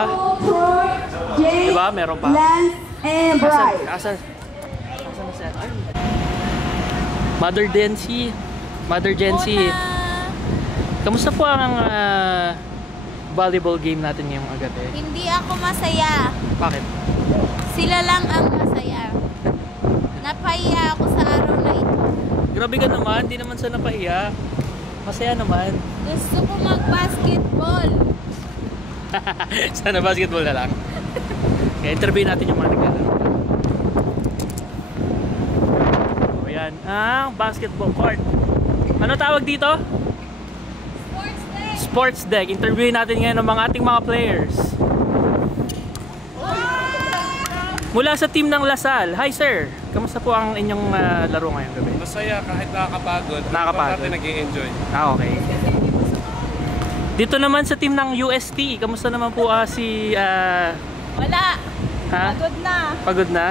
pa. Diba? Meron pa. Asan na siya? Mother Jency. Mother Jency. Kamusta po ang volleyball game natin ngayong gabi? Hindi ako masaya. Bakit? Sila lang ang masaya. Napahiya ako sa araw na ito. Grabe ka naman, hindi naman sa napahiya. Masaya naman. Gusto ko mag-basketball. Sana basketball na lang. Kaya interview natin yung mga naglalaro. O yan, ang basketball court. Ano tawag dito? Sports day. Sports deck. Interview natin ngayon ng mga ating mga players. Mula sa team ng Lasal. Hi sir, kamusta po ang inyong laro ngayong gabi? Masaya kahit nakakapagod. Nakakapagod. Natin nag-i-enjoy. Okay. Dito naman sa team ng UST, kamusta naman po si... Wala. Ha? Pagod na. Pagod na?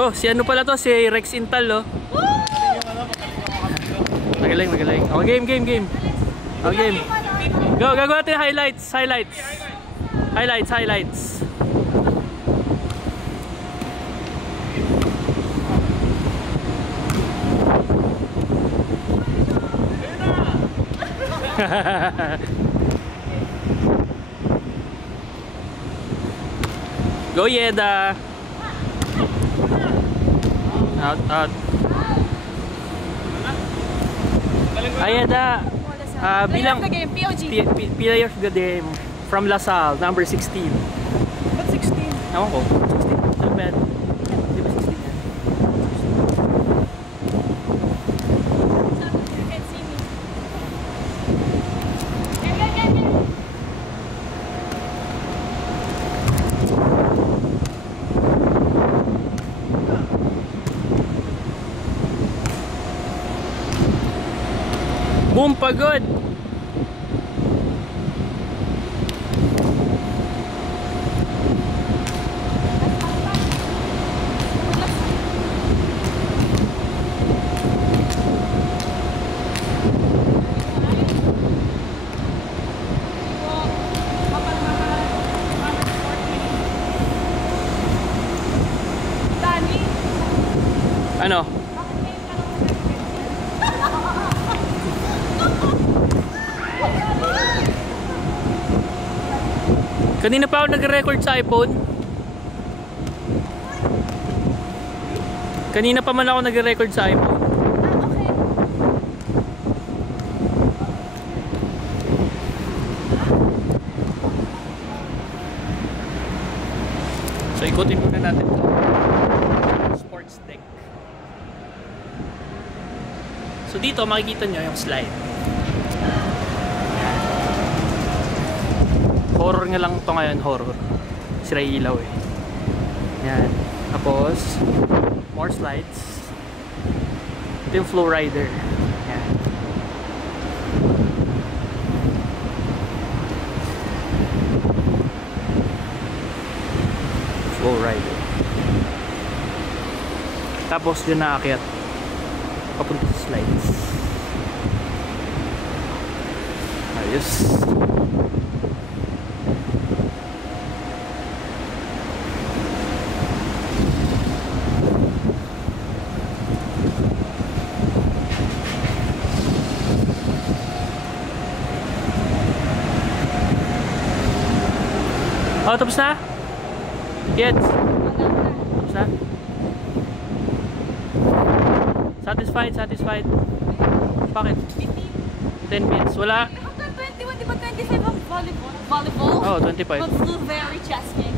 Oh, si ano pala to? Si Rex Intal, oh. Magaling, magaling. Oh, game. Oh, game. Go, gagawa natin highlights. Go Yeda. Out. Ayeda. Bilang player of the game from Lasal, number 16. Ba't 16? Ewan ko. 16. Not bad. Di ba 16 yan? Boom, pagod! Ano? Kanina pa ako nag-record sa iPhone. Kanina pa man ako nag-record sa iPhone. Okay. So ikutin muna natin ito. Sports deck. So dito makikita nyo yung slide. Horror nga lang ito ngayon, horror. Sira ilaw eh. Yan. Tapos, more slides. Ito yung flow rider. Yan. Flow rider. Tapos, dyan naakyat. Papunta sa slides. Ayos. Oh, tapos na? Kids? Tapos na? Satisfied? Bakit? 10 minutes. Wala? Hanggang 21, di ba 25 ang volleyball? Oh, 25. Mag-blueberry chess game.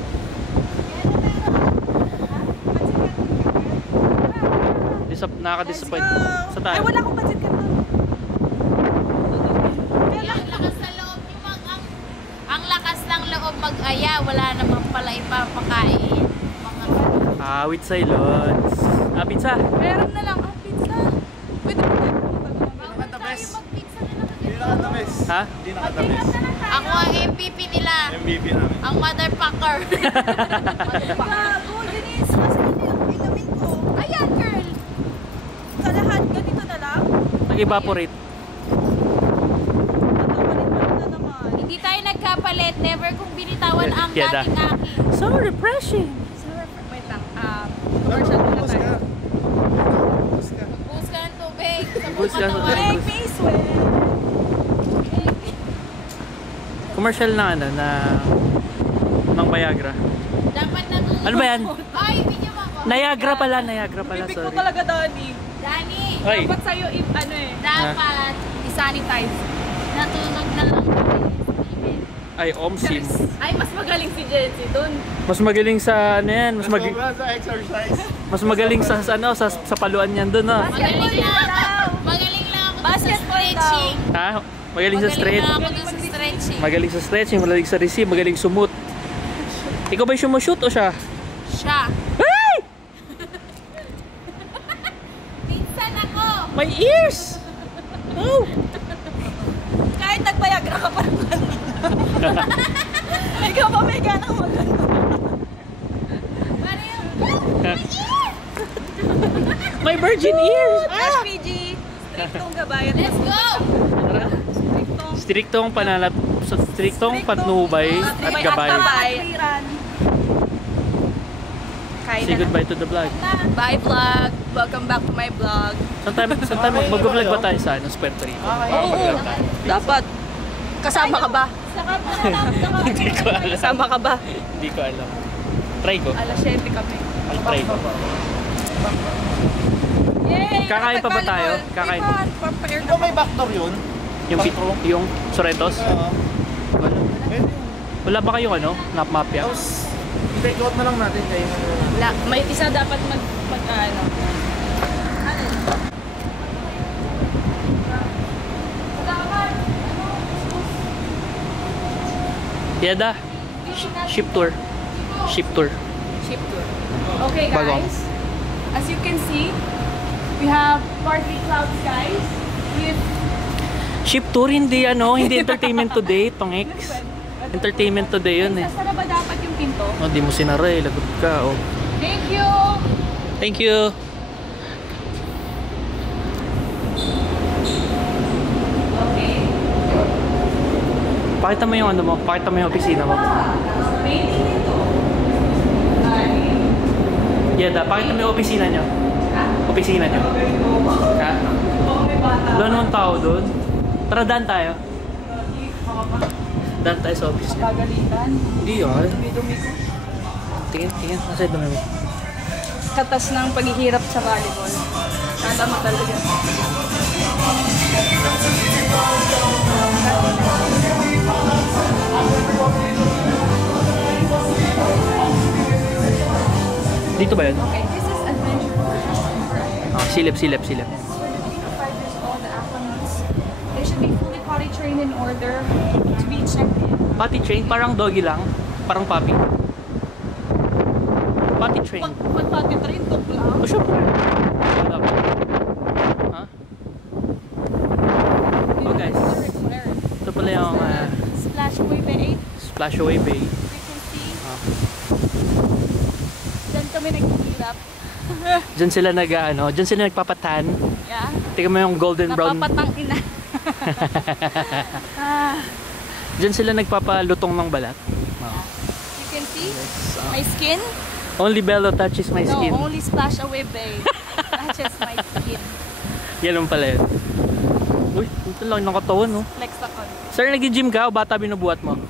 Nakaka-disappoint sa tayo. Ay, wala akong budget ka doon. Ang lakas ng loob mag-aya, wala naman pala ipapakain. With silence. Pizza. Meron na lang. Pizza. Pwede ba tayo Nakatabes. Mag-pizza na lang. Hindi nakatabes. Ha? Hindi nakatabes. Ako ang MVP nila. MVP namin. Ang motherfucker. Gago, Denise. Kasi yung inumin ko. Ayan, girl. Sa lahat, ganito na lang. Nag-evaporate. Nagkamalit na naman. Hindi tayo nagkapalit. Never kong binitawan ang Yeda. dating akin. So refreshing. Wait lang. Commercial muna Bus tayo. ka. Bus ka. Bus ka ng tubig. Sa Bus ka ng katawan. tubig. Make me sweat. Commercial na ano, na ng Viagra. Dapat natulog. Ano ba yan? Ay, video mo ako. Niagara pala, Bibig ko sorry. talaga, Donnie. Dani, Ay, Dapat sa'yo, ano eh. dapat I-sanitize. natulog na lang kami. Steven. ay Omsim. Ay, mas magaling si Jency dun. Mas magaling sa ano yan, Sobra sa exercise. mas magaling sa ano sa paluan yan doon, no? Magaling lang ako. Magaling lang ako sa Basketball stretching. Ha? Magaling sa stretch. Magaling lang ako dun sa stretching. Magaling sa stretching, magaling sa receive, magaling sumut. Ikaw ba yung sumushoot o siya? Siya. Ay! Minsan ako. My ears! Oh! Kahit nagbayagra ka pa naman. Ikaw pa may ganang maganda. Paano yung... My virgin ears! SPG, striktong gabayan. Let's go! Striktong Striktong patnubay at gabay. Say goodbye to the vlog. Bye vlog. Welcome back to my vlog. Sometime mag-vlog ba tayo sa ano, Puerto Rico? Oo. Dapat. Kasama ka ba? Hindi ko alam. Kasama ka ba? Hindi ko alam. Try ko. Alas 7 kami. I'll try ko. Yay! Kakain pa ba tayo? Kakain. Prepare Ikaw may backdoor yun? Yung Sorrentos? Oo. Wala. Pwede. Wala ba kayong ano? Napmapya? Tapos, i-take out na lang natin kayo. Wala. May isa dapat ano. Yeda. Ship tour. Ship tour. Ship tour. Okay Bagong. guys. As you can see, we have partly cloud skies with Ship tour, hindi ano, hindi entertainment today, pang-ex. Entertainment today yun eh. Saan na ba dapat yung pinto? Oh, di mo sinara eh, lagot ka. Oh. Thank you! Thank you. Okay. Pakita mo yung ano mo, pakita mo yung opisina mo. Painting ito. Yeda, pakita mo yung opisina nyo. Opisina nyo. Ha? Wala naman tao doon. Tara, daan tayo. Daan tayo sa office niya. Pagalitan. Hindi yun. Dumi-dumi ko. Tingin. Nasa ito namin. Katas ng paghihirap sa volleyball. Kala mo talaga. Dito ba yun? Okay, this is adventure. Silip. Years old, the aquanauts. They should be fully potty trained in order to be checked in. Potty train, parang doggy lang. Parang puppy. Potty train. Pag potty train, dog lang. Oh, syempre. Wala ba? Ha? Oh guys, ito pala yung Splash Away Bay. Splash Away Bay. You can see, Ah. dyan kami naghihirap. Diyan sila diyan sila nagpapatan. Yeah. Tingnan mo yung golden brown. Napapatang ina. Diyan sila nagpapalutong ng balat. Oh. You can see my skin. Only Bello touches my skin. No, only Splash Away Bay. Touches my skin. Yan naman pala yun. Uy, ito lang ng katawan, no? Flex ako. Sir, nag-gym ka o bata binubuhat mo?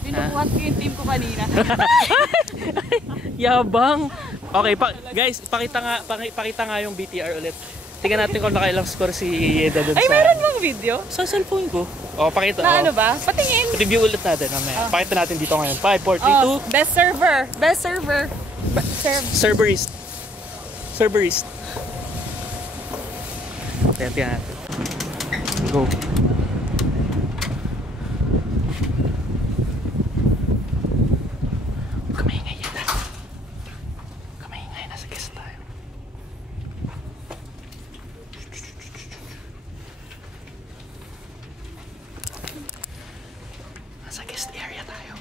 Binubuhat ko yung team ko kanina. Yabang! Okay, guys, pakita nga yung BTR ulit. Tingnan natin kung nakailang score si Yeda dun Ay, sa... meron bang video? Sa cellphone ko. O, pakita. Na oh. ano ba? Patingin. Review ulit natin mamaya. Pakita natin dito ngayon. 5, 4, 3, Oh, best server. Best server. Serve. 2. Cerberist. Cerberist. Tingnan natin. Go. Kamingay Yeda. Kamingay. Nasa guest tayo. Nasa guest area tayo.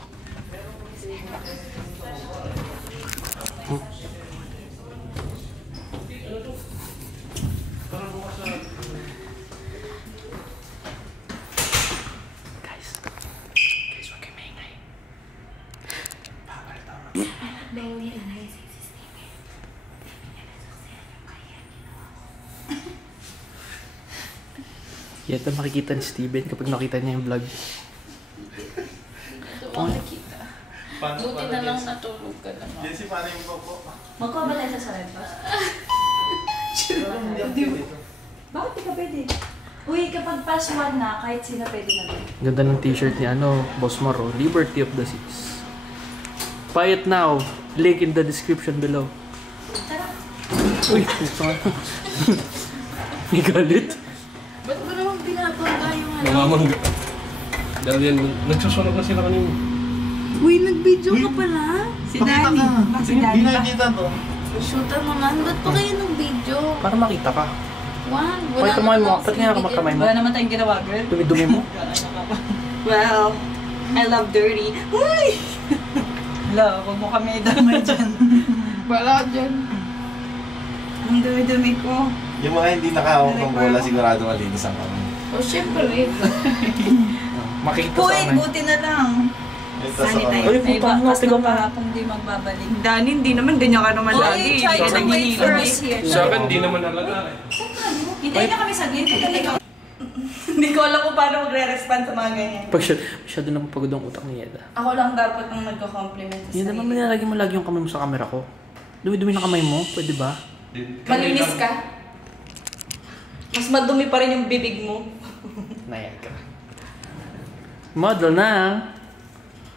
Yata makikita ni Steven kapag nakita niya yung vlog. Ito makikita. Buti na lang natulog ka naman. Jesse, paano yung popo? Magkuha ba tayo sa Sarentos? Bakit di ka pwede? Uy, kapag pass 1 na, kahit sino pwede na din. Ganda ng t-shirt ni Boss Maro. Liberty of the Seas. Buy it now. Link in the description below. Tara. Uy, pusa. May galit. Ba't mo naman pinapangga yung ano? Namamangga. Dahil yan, nagsusunog na sila kanina. Uy, nag-video ka pala? Si Danny. Si Danny Hindi ba? nakikita to. Shooter naman. Ba't pa kayo nag-video? Para makita ka. Wala Pakita mo mo. Pati nga kamay mo. Wala naman tayong ginawa, girl. Dumi-dumi mo. Well, I love dirty. Uy! Hello, huwag mo kami damay dyan. Wala dyan. Ang dumi-dumi ko. Yung mga hindi nakahawak ng bola, sigurado malinis ang kami. O, syempre. Makita Uy, sa amin. buti na lang. Ito sa Sanitize. kamay. Uy, May puta, bakas tigaw na pa. kahapon di magbabalik. Dani, hindi naman ganyan ka naman lagi. Uy, try to wait first. Sa akin, di naman nalaga eh. Hintayin na kami sa gate. Hindi ko alam kung paano magre-respond sa mga ganyan. Masyado na mapagod ang utak ni Yeda. Ako lang dapat ang nagko-compliment sa Hindi naman nilalagay mo lagi yung kamay mo sa camera ko. Dumi-dumi na kamay mo, pwede ba? Malinis ka? Mas madumi pa rin yung bibig mo. Nayag ka. Model na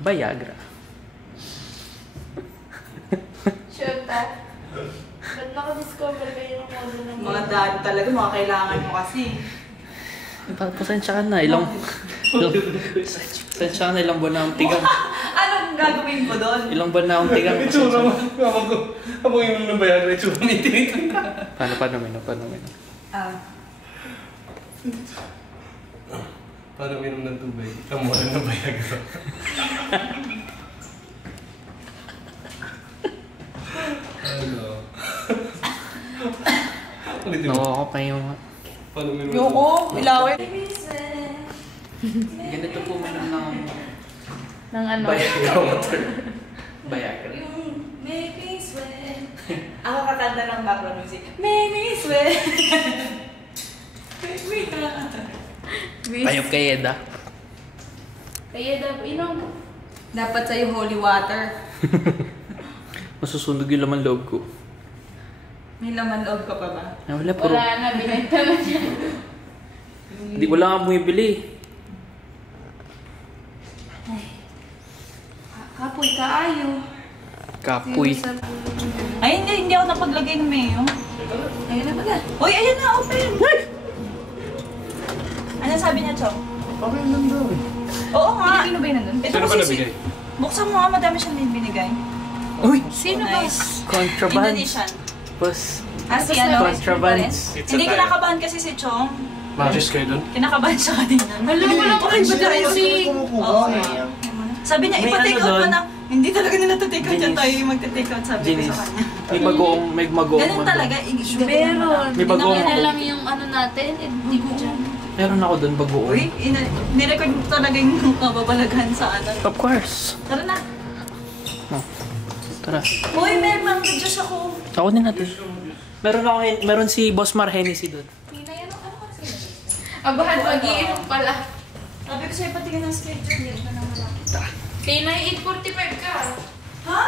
Viagra. Sure ta? Ba't naka-discover kayo ng model ng Mga dad talaga, mga kailangan mo kasi. Pasensya ka na, pasensya ka na, ilang buwan na akong tigang. Anong gagawin ko doon? Ilang buwan na akong tigang. Itsura mo. Ako yung ng bayan na itsura ni Tinit. Paano may? Paano minom ng tubig? Ang mura ng Viagra. Ano? Ulitin mo. Nakuha ko pa yung... Paano minom ng Yoko, ilaway. Ganito po minom ng Ng ano? Viagra water. Viagra. Make me sweat. Ako kakanta ng background music. Make me sweat. Make me hot. Ayop kay Yeda. Kaya dapat, inom. Dapat sa'yo holy water. Masusunog yung laman loob ko. May laman loob ka pa ba? Ah, wala, puro. Wala na, binenta na siya. Hindi ko lang bumibili. Kapoy kaayo. Kapoy. Ay, hindi ako napaglagay ng mayo. Ayun na baga. Uy, ayan na, open! Ano sabi niya, Chong? Okay lang daw eh. Oo nga. Sino ba yun nandun? Ito Sino ba kasi nabigay? Buksan mo nga, madami siyang binigay. Uy! Sino ba? Nice. Contraband. Indonesian. Boss. Si ano? Contrabands. Hindi kinakabahan kasi si Chong. Matches kayo doon? Kinakabahan siya kanina. Hala, wala pa kayo ba Tayo. music? Oo. Sabi niya, May ipa-take ano out mo doon? na. Hindi talaga nila to-take out yan. Ginis. Tayo yung magta-take out, sabi ko Ginis. sa kanya. May magoong. Ganun talaga. Meron. May bagoong Hindi na ako. lang yung ano natin. Hindi ko dyan. Meron ako doon bagoong. Uy, nirecord mo talaga yung kababalaghan sa ano. Of course. Tara na. Oh. Tara. Uy, may mango juice ako. Ako din natin. Meron si Boss Mar Hennessy doon. Abahan, mag-iinom pala. Sabi ko sa'yo, patingin ng schedule. Hindi na naman nakita. Tinay, 8:45 ka. Ha?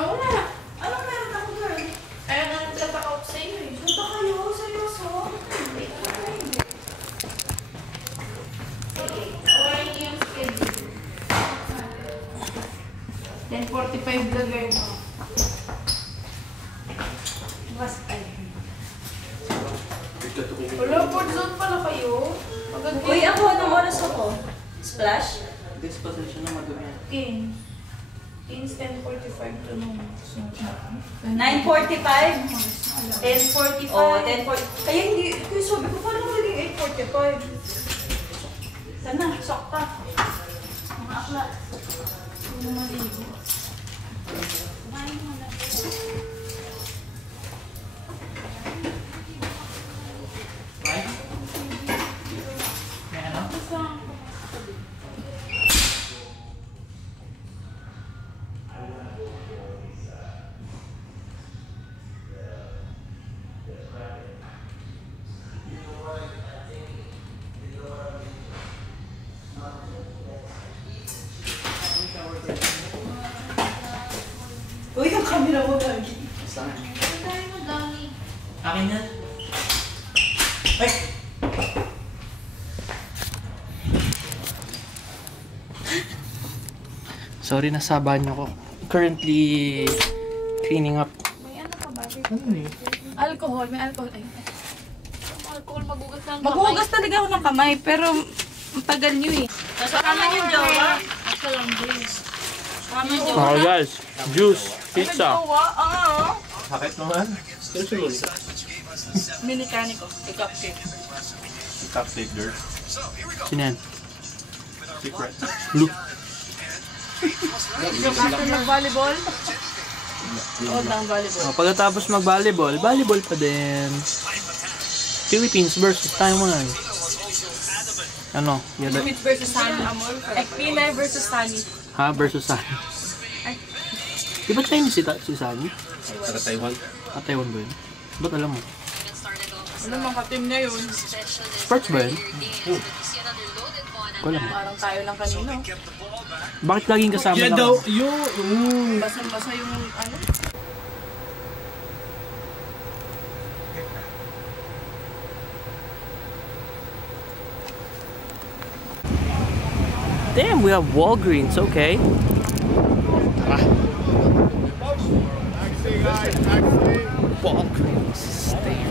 Oo na. Anong meron ako, girl? Kaya nga nagtatakot sa iyo eh. Punta kayo, seryoso. Awarin niyo yung schedule. 10:45 na girl. Bukas ay. Wala, board zone pala kayo. Maganda. Uy, ako, anong oras ako? Splash? Disposition na madumi. Kings. Kings 10:45 to noon. 9:45? 10:45. Oo, 10:40. Kaya hindi, kaya sabi ko, paano magiging 8:45? Sana, sakta. Mga akla. Tayo mo, Dami. Akin na. Ay! Sorry, nasabahan niyo ko. Currently cleaning up. May ano ka ba? Ano eh? Alcohol, may alcohol. Ay, Alcohol, magugas ng maghuhugas talaga ako ng kamay, pero ang tagal nyo eh. Kasama yung jowa. Ito lang, juice. Kasama yung jowa. Oh guys, juice, pizza. Jowa, Sakit naman. Minikaniko, cupcake. Cupcake girl. Sino yan? Secret. Luke. Yung after mag-volleyball? Oo, ng volleyball. Oh, pagkatapos mag-volleyball, volleyball pa din. Philippines versus Taiwan. Ano? Yun, Philippines versus Sunny. Pinay versus Sunny. ha? Versus Sunny. Di ba Chinese si Sunny? Sa Taiwan. Ah, Taiwan ba yun? Ba't alam mo? Ano mang ka-team na yun? Sports ba yun? Ko alam mo. Parang tayo lang kanino. Bakit laging kasama Yan lang? daw, yun. Basang-basa yung ano. Damn, we have Walgreens, okay. Walgreens, damn.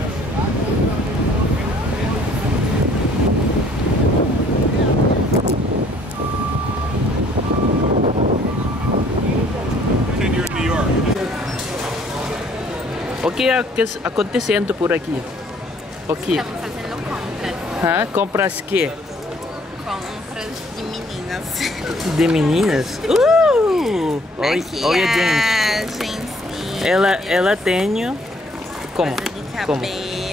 O que é acontecendo por aqui? O que? Estamos fazendo compras. Hã? Compras que? Compras de meninas. De meninas? Olha, gente. Gente. Ela tem... Como? Coisa de cabelo.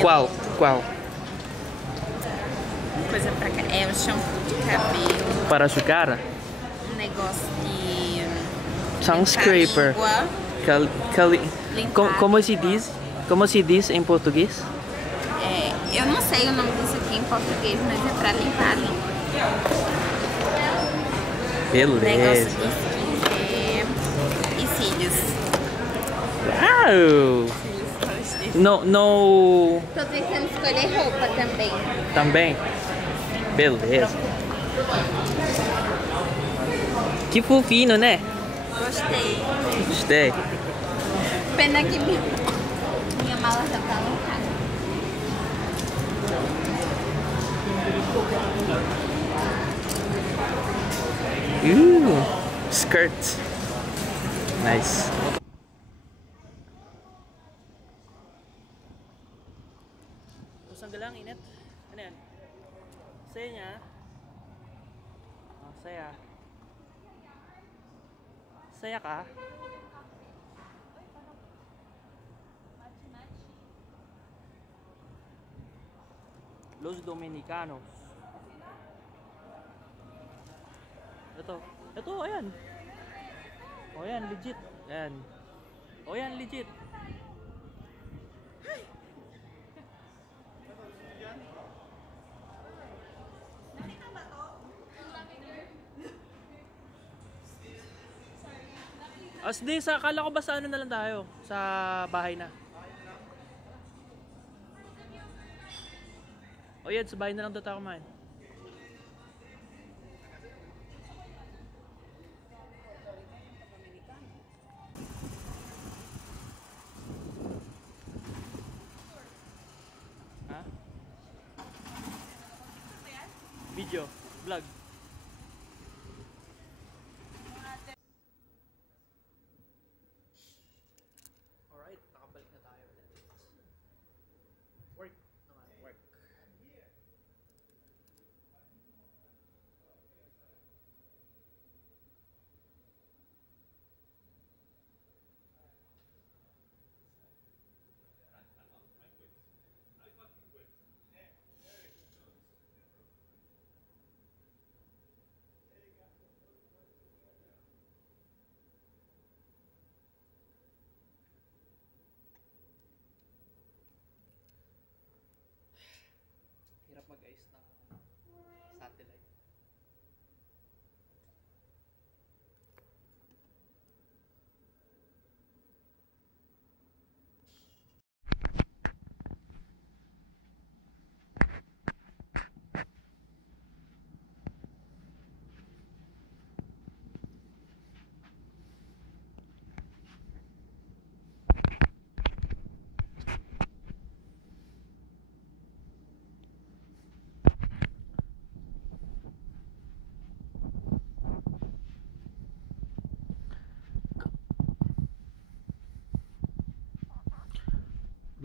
Como? Qual? Coisa pra cá. É o shampoo de cabelo. Para sua cara? Um negócio de... Sun scraper. língua. Como, como se diz em português? É, eu não sei o nome disso aqui em português, mas é pra limpar a língua. Negócio Beleza. de skincare e cílios. Uau! No... Tô tentando escolher roupa também. Também? Beleza. Que fofinho, né? Gostei. Gostei. Pena que minha mala já tá lotada. Skirt. Nice. Pusang galang, init. Ano yan? Saya niya. Oh, saya. Saya ka? Los Dominicanos. Ito, ayan. O, ayan, legit. Ayan. O, ayan, legit. As di, akala ko ba sa ano na lang tayo? Sa bahay na. O yan, sa bahay na lang daw tayo kumain. Ha? Video, vlog. Alright, nakabalik na tayo ulit. Work naman, work. Hirap mag-ayos ng satellite.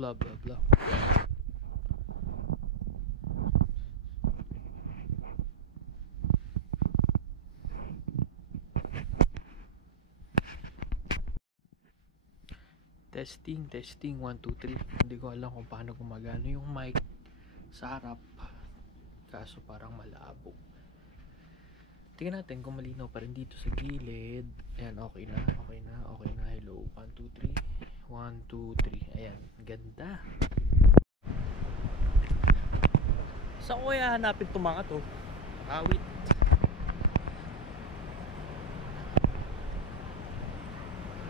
Blah blah blah. Testing, testing, 1, 2, 3. Hindi ko alam kung paano gumagana yung mic sa harap. Kaso parang malabo. Tingnan natin kung malinaw pa rin dito sa gilid. Ayan, okay na, okay na, okay na. Hello, 1, 2, 3. 1, 2, 3. Ayan, ganda. Saan ko kaya hanapin itong mga to? Awit.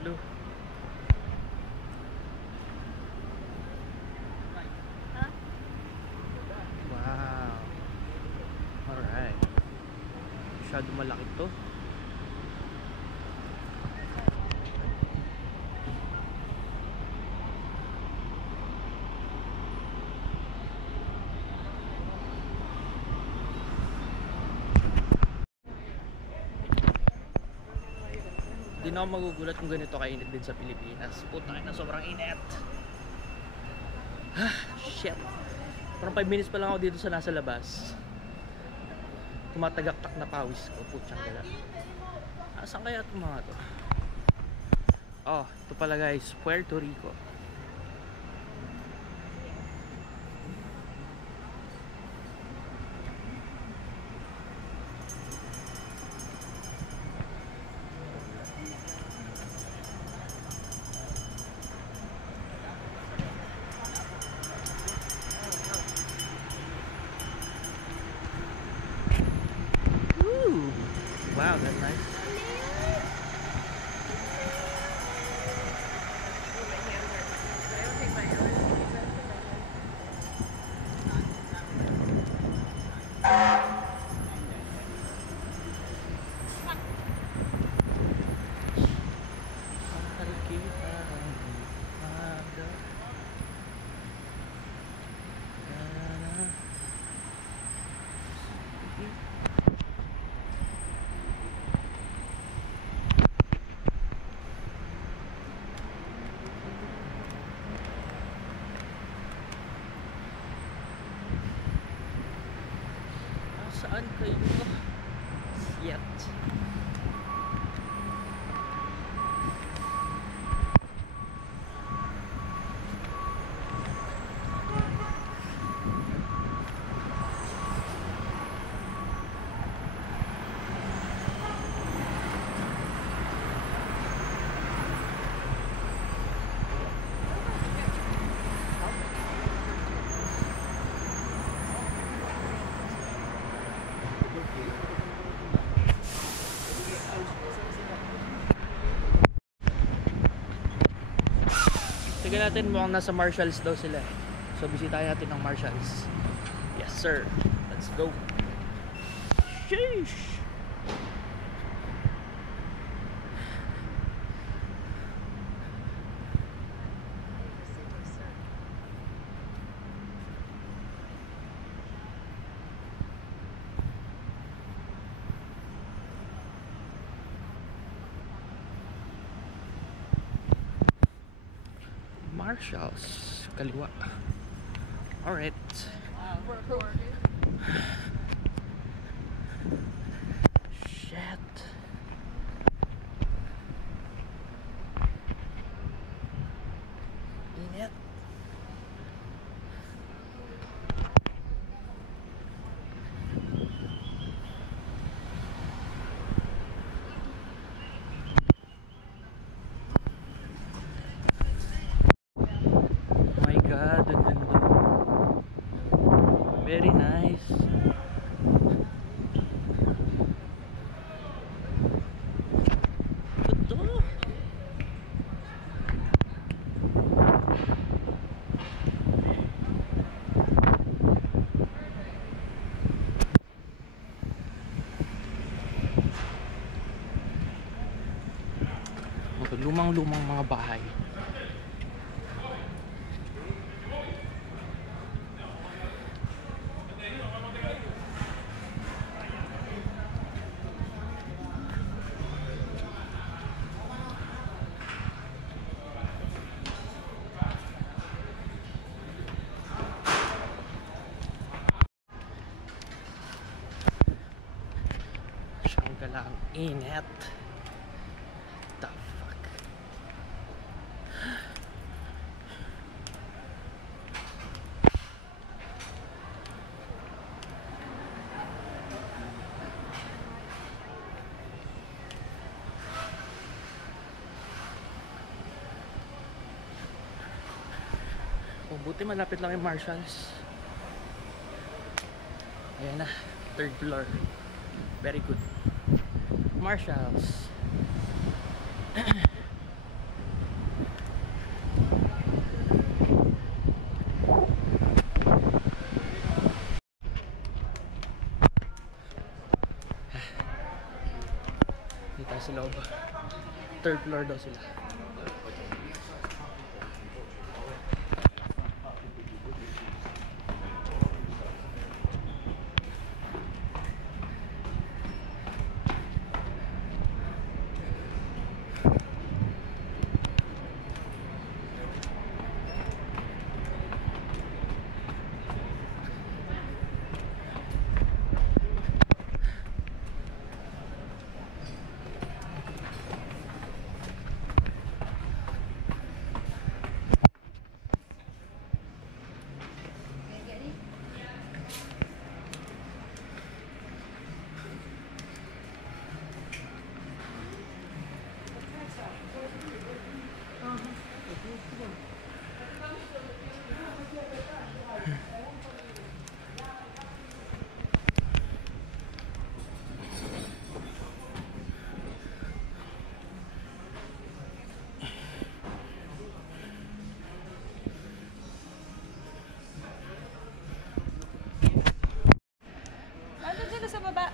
Hello. Wow. Alright. Masyado malaki to. Hindi na ako magugulat kung ganito kainit din sa Pilipinas. Puta na, sobrang init. Shit. Parang 5 minutes pa lang ako dito sa nasa labas. Tumatagaktak na pawis ko. Putsang gala. Saan kaya itong mga to? Oh, ito pala guys, Puerto Rico. Wow, that's nice. Saan kayo? Yet. Tignan natin, mukhang nasa Marshalls daw sila. So bisitahin natin ang Marshalls. Yes sir, let's go. Sheesh. Marshalls, kaliwa. Alright. Shit. Init. God, ang ganda. Very nice. Ito. Lumang-lumang mga bahay. Teka lang, init. The fuck? Oh, buti malapit lang yung Marshalls. Ayan na, 3rd floor. Very good. Marshalls. Dito tayo sa loob. 3rd floor daw sila. Ano dyan sa baba?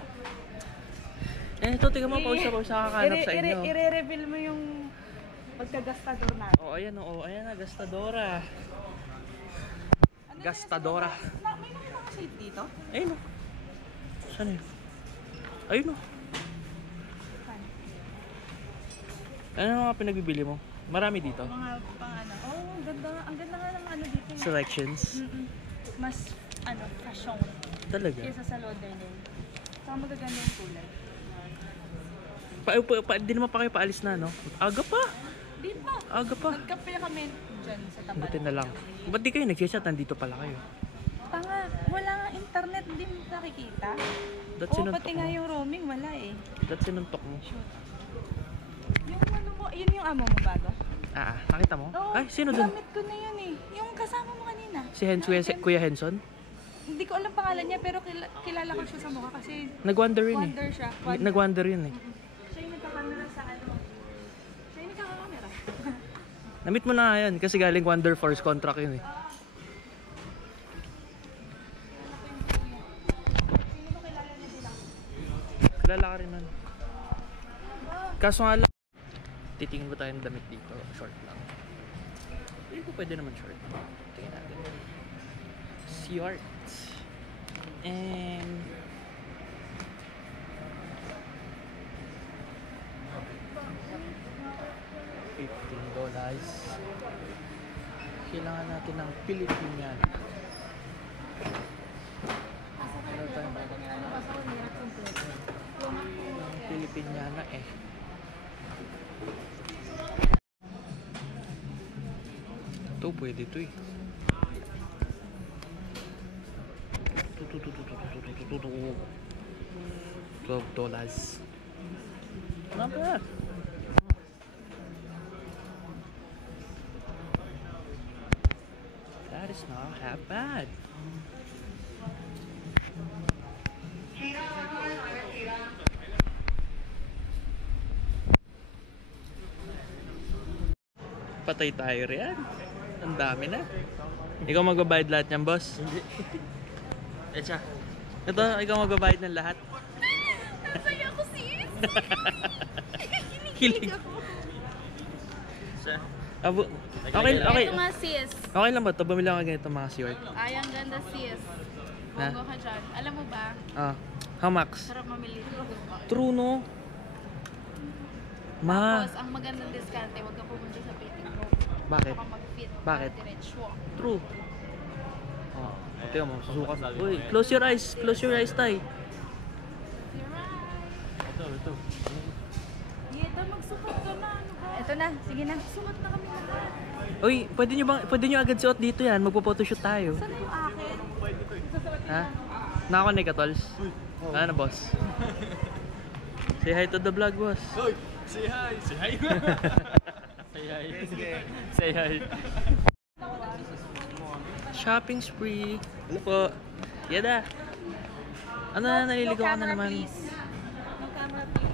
Eh, ito, tingnan mo, pausa kakahanap sa inyo. I-reveal mo yung pagka-gastador na. Oh, ayan, oh, ayan na, Gastadora. Ano Gastadora. May nakita ka shade dito? Ayun, oh. Saan yun? Ayun, oh. Ano mga pinagbibili mo? Marami dito. Mga pang ano. Oh, ang ganda nga ng ano dito. Selections. Mas fashion Talaga. kaysa sa Lauderdale. Saka magaganda yung kulay. Di naman pa kayo paalis na, no? Aga pa. Di pa. Aga pa. Nagkape kami dyan sa tapat. Buti na lang. Ba't di kayo nag-chat? Nandito pala kayo. Tanga, wala nga internet din nakikita. Ba't Oo, sinuntok pati mo? nga yung roaming, wala eh. Ba't sinuntok mo? Yung ano mo, yun yung amo mo bago? Nakita mo? Oo, Ay, sino dun? gamit ko na yun eh. Yung kasama mo kanina. Si Kuya Henson? Hindi ko alam pangalan niya, pero kilala ko siya sa mukha kasi Nag-wonder yun eh. wonder siya. Nag-wonder yun eh. Siya yung nagkakamera sa ano. Siya yung nagkakamera. Namit mo na nga yun kasi galing Wonder Force contract yun eh. Kilala ka rin nun. Kaso nga lang, titingin ba tayong damit dito? Short lang. Hindi ko pwede naman short. Tingin natin. Short. And $15. Kailangan natin ng Pilipinian. Ano tayo ba? Pilipiniana eh. Ito pwede ito eh. $12. Not bad. That is not half bad. Patay tayo riyan. Ang dami na. Ikaw magbabayad lahat niyan, boss? Hindi. Echa. Ito, ikaw magbabayad ng lahat. Masaya ko, sis! Kilig. Abo. Okay. Ito nga, sis. Okay lang ba ito? Bumili ako ganito mga siwart. Ay, ang ganda, sis. Ha? Bongo ka dyan. Alam mo ba? How much? Sarap mamili dito. True, no? Ma. Tapos, ang magandang diskarte, huwag kang pumunta sa fitting room. Bakit? Baka mag-fit. Bakit? Diretso. True. Tingnan mo, susukat. Uy, close your eyes. Close your eyes, tay. You're right. Ito. Ito, magsukat ka na. Ano ba? Ito na, sige na. Sukat na kami lahat. Uy, pwede nyo agad suot dito yan. Magpo-photoshoot tayo. Saan na yung akin? Ha? Nakakonect ka, Tols? Ano, boss? Say hi to the vlog, boss. Say hi! Say hi! Say hi. Say hi. Shopping spree. Ano po? Yada. Ano na, naliligaw ka na naman. No camera, please.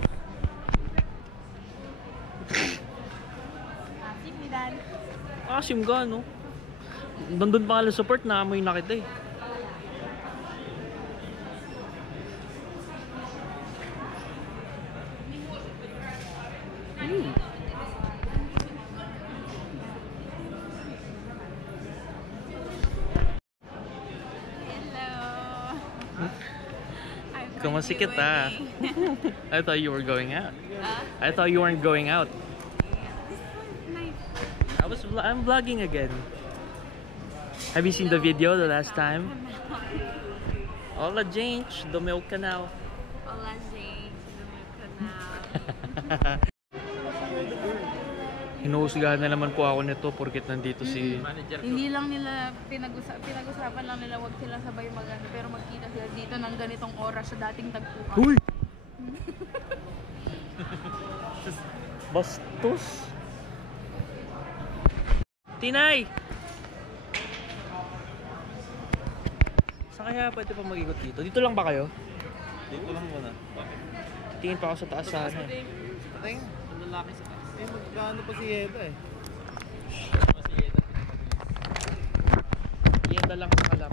Asip ni Dan. Asim ka, no? Nandun pa nga support na amoy na kita eh. Hello. Kumasikip ah. I thought you were going out. I thought you weren't going out. I'm vlogging again. Have you seen the video the last time? Hola, James. Dumil ka now. Hola, James. Dumil ka na. Hinuhusgahan na naman po ako nito porket nandito si manager ko. Hindi lang nila pinag-usapan lang nila wag sila sabay magano pero magkita sila dito ng ganitong oras sa dating tagpuan. Uy! Bastos! Tinay! Saan kaya pwede pa mag-ikot dito? Dito lang ba kayo? Dito lang muna. Tingin pa ako sa taas sana eh. Patay nga. Ang lalaki sa taas. Eh, magkano pa si Yeda eh. Yenda lang sa kalap.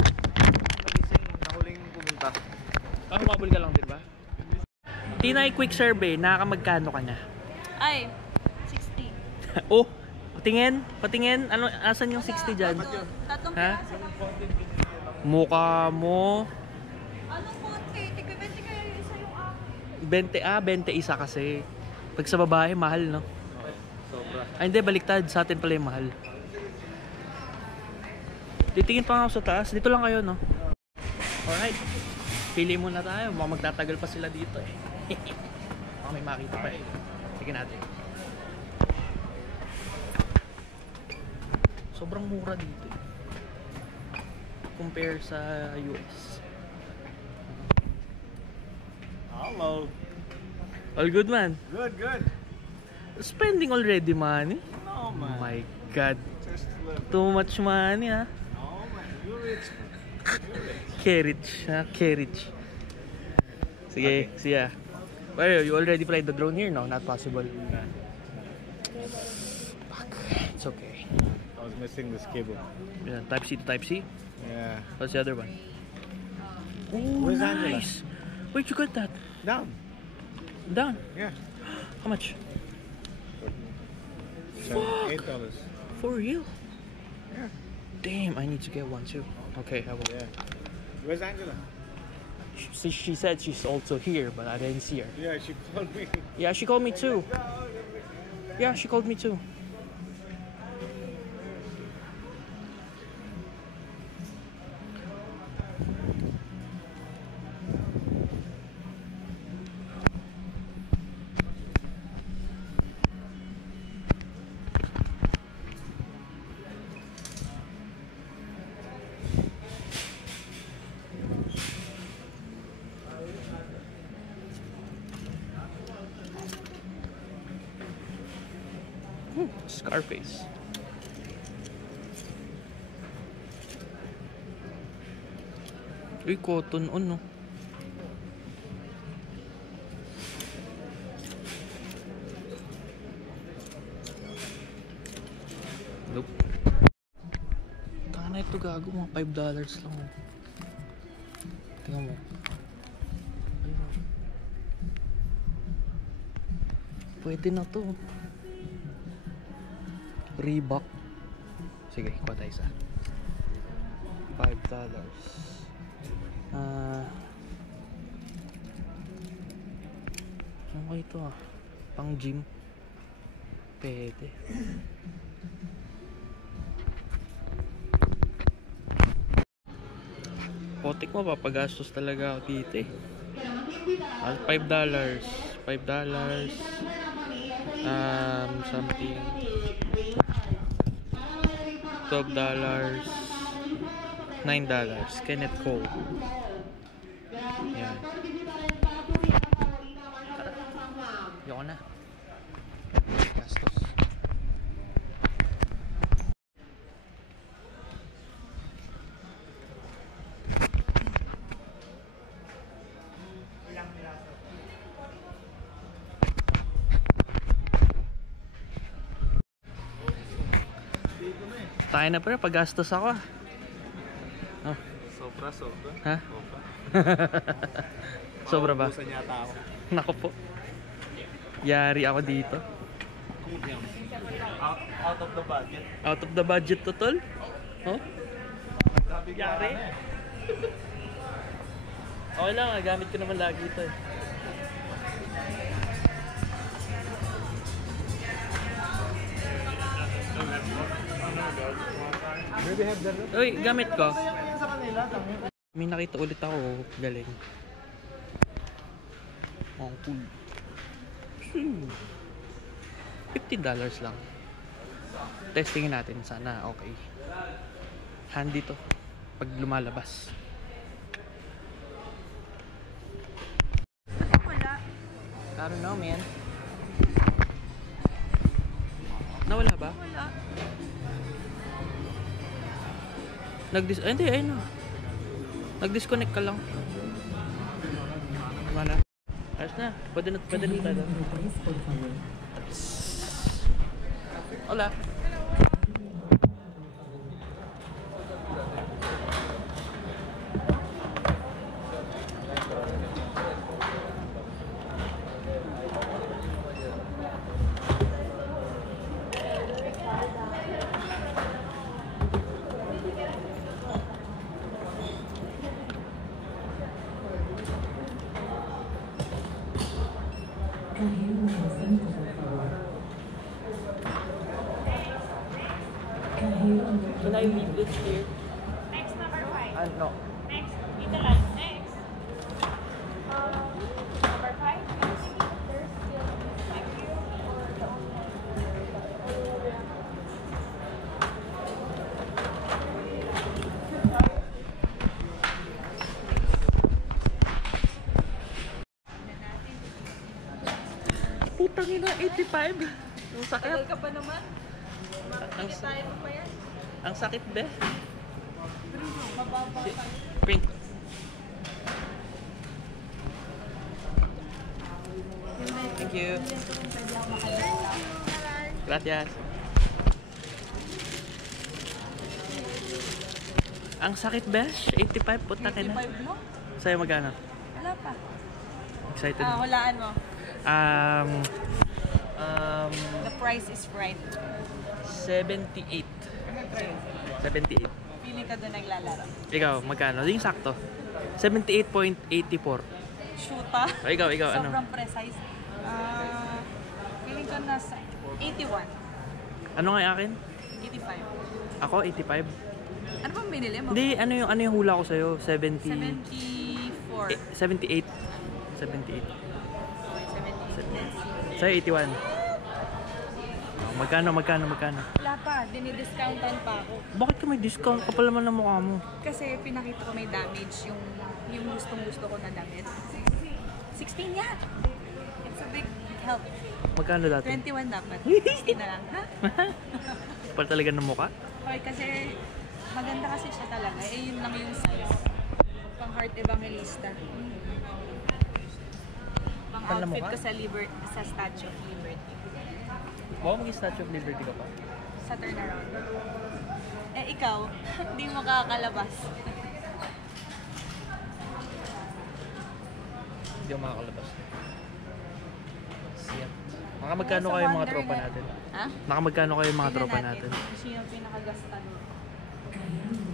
Nagising, nahuling pumunta. Humabol ka lang din ba? Tinay, quick survey. Nakakamagkano ka na? Ay, 60. Oh! Patingin. Ano, asan yung 60 dyan? Tatlong Ha? piraso. Mukha mo. Anong konti? Tigbe-20 kaya yung isa yung akin. 20 isa kasi. Pag sa babae, mahal, no? Sobra. Ay, hindi, baliktad. Sa atin pala yung mahal. Titingin pa nga ako sa taas. Dito lang kayo, no? Alright. Pili muna tayo. Mukhang magtatagal pa sila dito, eh. Baka may makita pa, eh. Sige natin. Sobrang mura dito, eh. Compare sa US. Hello. All good, man. Good, good. Spending already money. No, Oh man. my God. Just a little. Too much money, ha? No, man. You're rich, man. You're rich. Carriage, ha? Carriage. Sige, see ya. Well, you already played the drone here? No, not possible. Fuck. It's okay. I was missing this cable. Yeah, type C to type C. Yeah. What's the other one? Oh, Where's Angela? nice. Where'd you get that? Down. Down. Yeah. How much? $8. For real? Yeah. Damn, I need to get one too. Okay, I will. Yeah. Where's Angela? She said she's also here, but I didn't see her. Yeah, she called me. Yeah, she called me too. Yeah, she called me too. Scarface. Uy, cotton on, no? Nope. Tanga na ito, gago. Mga $5 lang. Oh. Tingnan mo. Pwede na to. Reebok. Sige, kuha tayo isa. $5. Ano ito ah? Pang gym. Pwede. Potik mo, papagastos talaga ako dito eh. $5. $5. Something. $12. $9. Kenneth Cole. Yan. Tara. Yoko na. Gastos. Tayo na pre, paggastos ako. Oh. Sobra. Ha? Sobra ba? Mauubusan yata ako. Nako po. Yari ako dito. Out of the budget. Out of the budget to tol? Oh? Sabi ko Yari. na eh. Okay lang, gamit ko naman lagi ito eh. Maybe have the Uy, gamit ko. sa kanila. May nakita ulit ako, galing. Oh, cool. $15 lang. Testingin natin, sana okay. Handy to pag lumalabas. Wala. I don't know, man. Nawala ba? Wala. Hindi, ayun na. Nag-disconnect ka lang. Wala. Ayos na. Pwede na tayo. Hola. Can I leave this here? Next number 5. No. Next. Dito lang. Next. Number 5. There's still thank you or the Putang ina, 85. Ang sakit. Tagal ka pa naman. Ang, Tayo mo pa yan. ang sakit be. Mababa pa. Print. Thank you. Gracias. Ang sakit besh, 85 puta ka na. 85 mo? Sa'yo magkano? Wala pa. Excited. Walaan mo. The price is right. 78. 78. Pili ka doon naglalaro. Ikaw, magkano? Yung sakto. 78.84. Shoota. O, ikaw, ano? Sobrang precise. Feeling ko nasa 81. Ano nga yung akin? 85. Ako, 85. Ano bang binili mo? Hindi, ano yung hula ko sa'yo? 70... 74. 78. 78. Okay, 78. Sa'yo, 81. Oh, magkano? Wala pa. Dinidiscountan pa ako. Bakit ka may discount? Kapal naman ng mukha mo. Kasi pinakita ko may damage yung gustong-gusto ko na damit. 16 yan. It's a big help. Magkano dati? 21 dapat. 16 na lang. Ha? Kapal talaga ng mukha? Okay, kasi maganda kasi siya talaga. Yun lang yung size. Pang Heart Evangelista. Pang Kapal na outfit mukha? ko sa Statue of Liberty. Baka mag-Statue of Liberty ka pa. Sa turnaround. Ikaw, hindi mo kakalabas. Hindi ako makakalabas. Siya. Nakamagkano kayo mga tropa natin? Ha? Nakamagkano kayo mga Tingnan tropa natin. natin? Sino ang pinakagasta doon?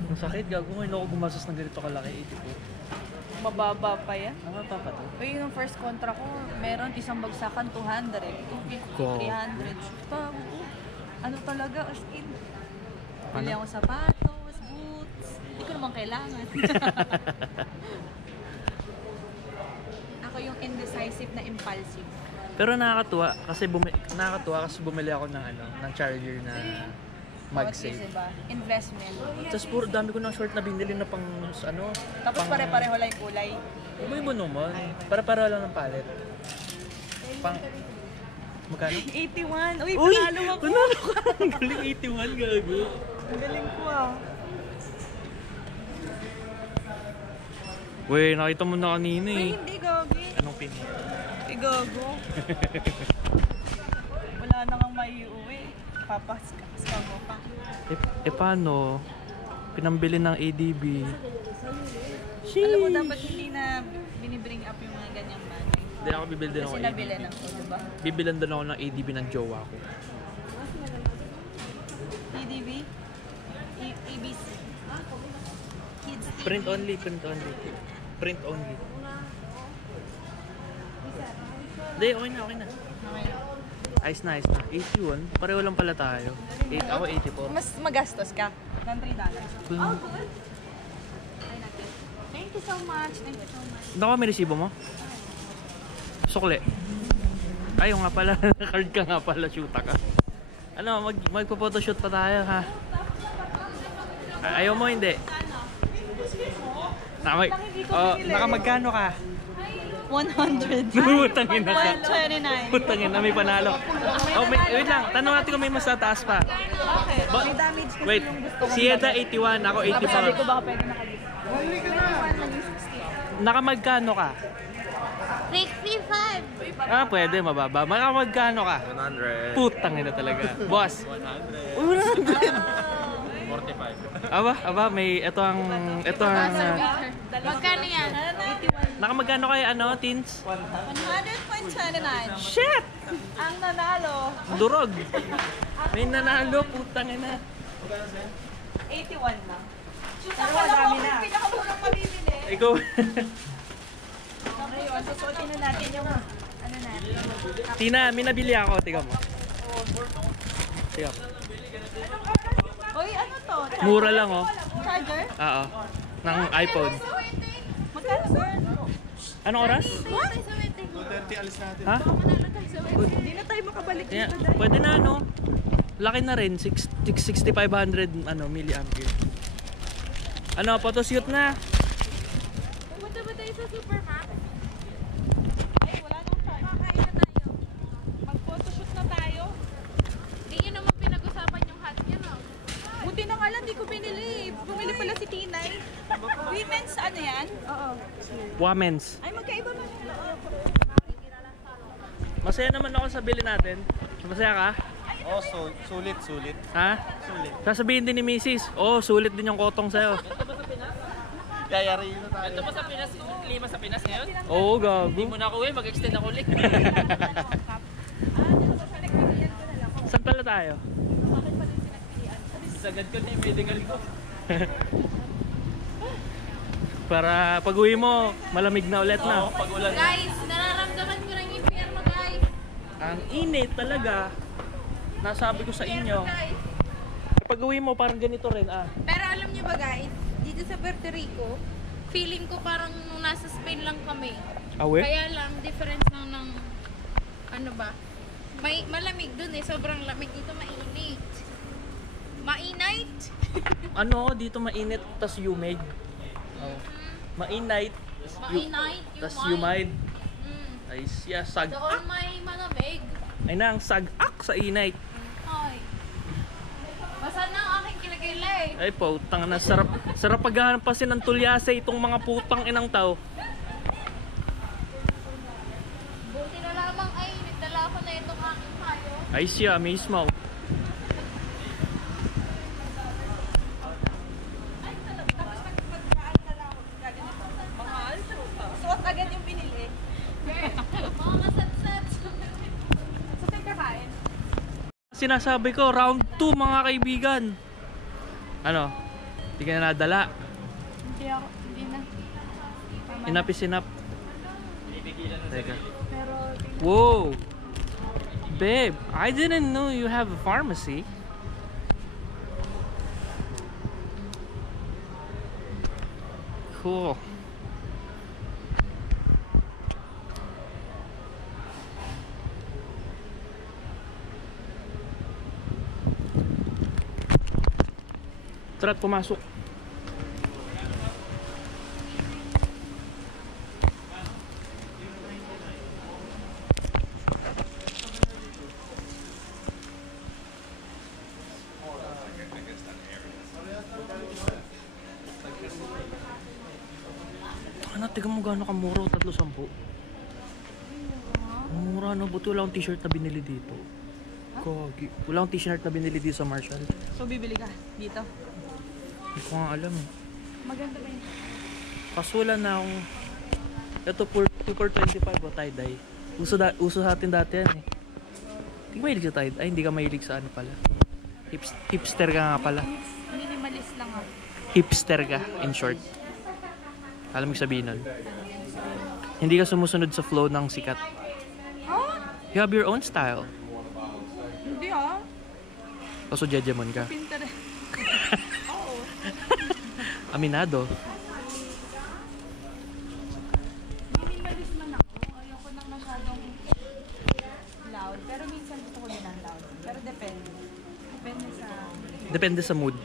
Ang sakit, gago. Ngayon ako gumastos ng ganito kalaki, 84. Mababa pa yan. Ano pa to? Uy, yung first contract ko, meron isang bagsakan, 200, 250, Go. 300. Tago. Ano talaga, as in. Bili Ano? ako sapatos, boots. Hindi ko naman kailangan. Ako yung indecisive na impulsive. Pero nakakatuwa kasi bumili ako ng ng charger na MagSafe. Diba? Investment. Tapos puro dami ko ng short na binili na pang Tapos pare-pareho lang yung kulay. Iba naman. Para lang ng palit. Pang magkano? 81. Uy, Uy! panalo ako. Panalo ka! Ang galing 81, gago. Ang galing ko ah. Wey, nakita mo na kanina Uy, eh. hindi gogi. Anong pin? Igago. Wala na kang maiuwi. Papaskam mo pa. Paano? Pinambili ng ADB. Alam mo, dapat hindi na binibring up yung mga ganyang bagay. Hindi ako bibili din ako Kasi ADB. nabilan ako, diba? Bibilan din ako ng ADB ng jowa ko. PDB? ABC? Kids TV? Print only. Print only. Hindi, okay na. Okay na. Ayos na. 81. Pareho lang pala tayo. Ako 84. Mas magastos ka ng $3. Kung... Thank you so much. Naku, may resibo mo? Sukli. Ayaw nga pala. Card ka nga pala. Shoota ka. Ano, magpo-photoshoot pa tayo ha? Ayaw mo hindi? Nakamagkano ka? 100. Putangin na ka. 129. Putangin na may panalo. Wait lang. Tanong natin kung may mas tataas pa. Okay. May damage kasi Wait. yung gusto ko. Si Eda 81, ako Sabi ko 84. baka pwede nakadis. Nakamagkano ka? 65. Ah, pwede, mababa. Nakamagkano ka? 100. Putangin na talaga. Boss. 100. Uy, 100. 45. Aba, may ito ang Magkano yan? nakamagkano kayo teens? 100.29. Shit! Ang nanalo, Durog. May nanalo, putangin na. 81 lang. Pero madami na. Pinakamurang mabibili. Ikaw. Okay, susuotin na natin yung ano natin. Tina, may nabili ako. Tingnan mo. Tingnan mo. Uy, ano to? Mura lang Charger? Oo. Ng iPhone. Magkano, sir? Anong oras? What? 230 alis natin. Ha? Hindi na tayo makabalik Yeah, dito dahil. pwede na Laki na rin. 6500 milliampere. Photoshoot na. Pumunta ba tayo sa Supermax? Ay, wala nang time. Kakain na tayo. Mag-photoshoot na tayo. Hindi nyo naman pinag-usapan yung hat nyo, no? Buti na nga lang, di ko binili. Bumili pala si Tinay. Women's ano yan? Oo. Women's. Ay, magkaiba ba? Masaya naman ako sa bili natin. Masaya ka? Oh, sulit. Ha? Sulit. Sasabihin din ni Mrs. Oh, sulit din yung kotong sa'yo. Yayari na tayo. Ito ba sa Pinas? Klima sa Pinas ngayon? Oo, gago. Hindi mo na ako mag-extend ako ulit. Saan pala tayo? Sagad ko na yung medical ko. Para pag-uwi mo, malamig na ulit na. Pag ulan. Guys, nararamdaman ko ng impyerno, guys. Ang init talaga. Nasabi ko sa inyo. Guys. Pag-uwi mo, parang ganito rin Pero alam niyo ba, guys, dito sa Puerto Rico, feeling ko parang nung nasa Spain lang kami. Awe? Kaya lang, difference lang ng, ano ba, may malamig dun sobrang lamig dito, mainit. Mainit? Dito mainit, tas humid. Oh. Mainit, Mainit, tas humid. humid. Ay siya, sag. Doon may malamig. Ay nang sag-ak sa init. Ay. Basa na ang aking kilikili. Ay putang na, sarap paghahanap pa ng tulyase itong mga putang inang tao. Buti na lamang ay nagdala ko na itong aking tayo. Ay siya, mismo. Suot agad yung binili. Mga kasatsats. So, tayo kakain. Sinasabi ko, round 2 mga kaibigan. Hindi ka na nadala. Hindi na. Enough is enough. Teka. Whoa! Babe, I didn't know you have a pharmacy. Cool. tara't pumasok. Ano, tiga mo gaano kamura, 310. Ang mura, no? Buti wala akong t-shirt na binili dito. Kagi. Wala akong t-shirt na binili dito sa Marshall. So, bibili ka dito? Hindi ko nga alam. Maganda ba yun? Kaso wala na akong... Ito, 2 for 25 o tie-dye. Uso sa atin dati yan eh. Hindi ka mahilig sa tie-dye? Ay, hindi ka mahilig sa ano pala. Hipster ka nga pala. Minimalist lang ako. Hipster ka, in short. Alam mo sabihin nun? Hindi ka sumusunod sa flow ng sikat. You have your own style. Hindi ah. Kaso jejemon ka. Pinterest. Aminado. Minimalist man ako. Ayoko nang masyadong loud. Pero minsan gusto ko din ang loud. Pero depende. Depende sa... Depende sa mood.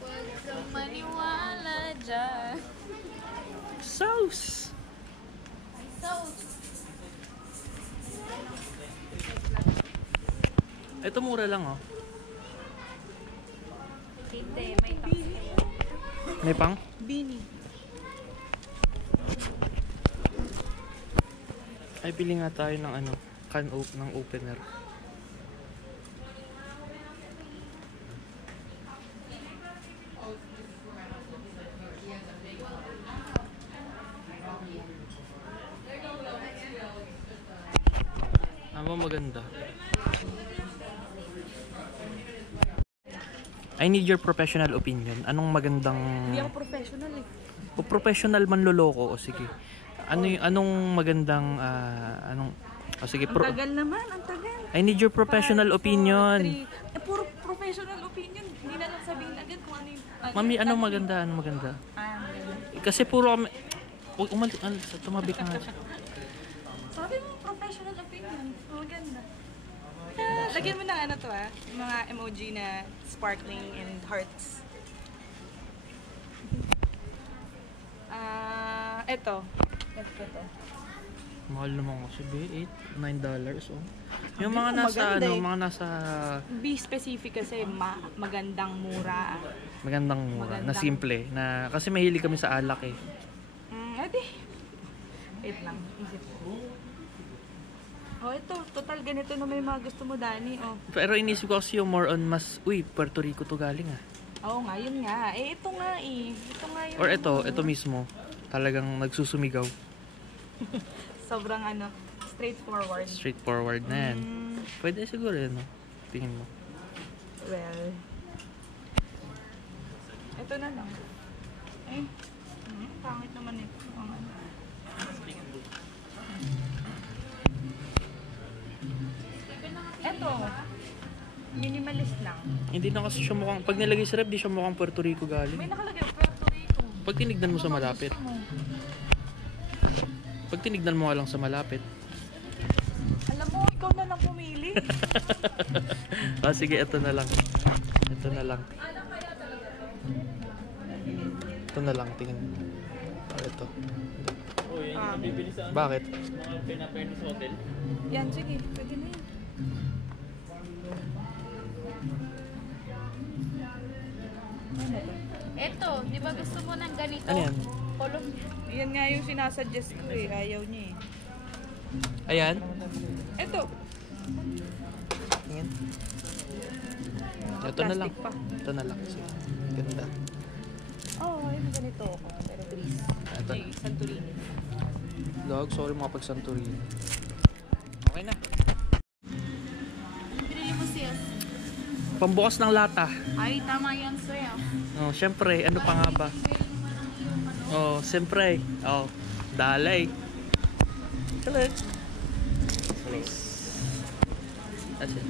Huwag kang maniwala dyan. Sauce! So, Ito mura lang oh. hindi, may tax kayo. May pang? Beanie. Ay, pili nga tayo ng ano, ng opener. Ano maganda? I need your professional opinion. Anong magandang... Hindi ako professional eh. O professional man loloko, o sige. Anong magandang sige, Ang tagal naman, ang tagal. I need your professional 5, 4, opinion. 3. Puro professional opinion. Hindi na lang sabihin agad kung ano yung... Mami, anong maganda? Anong maganda? maganda. Kasi puro kami... Umalis, tumabi ka nga. Sabi mo, professional opinion. Maganda. Lagyan mo ng ano to mga emoji na sparkling and hearts. Eto. Ito to. Mahal naman kasi, $8, $9 oh. Yung Sabi mga mo, nasa maganda ano, eh. mga nasa Be specific kasi magandang mura. magandang mura, na Magandang- simple, na kasi mahilig kami sa alak eh. Edi. Wait lang, isip ko. Oh, ito. Total ganito na may mga gusto mo, Dani. Oh. Pero inisip ko kasi yung more on mas, Puerto Rico to galing ah. Oo nga, yun nga. Ito nga eh. Ito nga yung... Or ito mismo, talagang nagsusumigaw. Sobrang straightforward. Straightforward na yan. Pwede siguro yun, no? Tingin mo. Well, ito na lang. Ay, pangit naman ito. Ang ano. Ito, minimalist lang. Hindi na kasi siya mukhang, pag nilagay sa rep, di siya mukhang Puerto Rico May galing. nakalagay, Puerto Rico. Pag tinignan mo sa malapit. Pag tinignan mo lang sa malapit. Alam mo, ikaw na lang pumili. Sige, ito na lang. Ito na lang. Ito na lang, tingin. Ito. Oh, yan yung nabibili sa Bakit? mga pinapayano sa hotel. Yan, sige. Pwede na yan. Eto, di ba gusto mo ng ganito? Ano yan? Kolong. Yan nga yung sinasuggest ko eh. Ayaw niya eh. Ayan. Ito. Tingin. Ito na lang. Plastic pa. Ito na lang. Sige. Ganda. Oh, yung ganito ako. Pero Greece. Ito Ay, Santorini. Dog, sorry mga pag-Santorini. Okay na. Pinili mo siya. Pambukas ng lata. Ay, tama yan sa'yo. Oh, syempre, ano pa nga ba? Oh, syempre. Oh, dalay. Hello. That's it.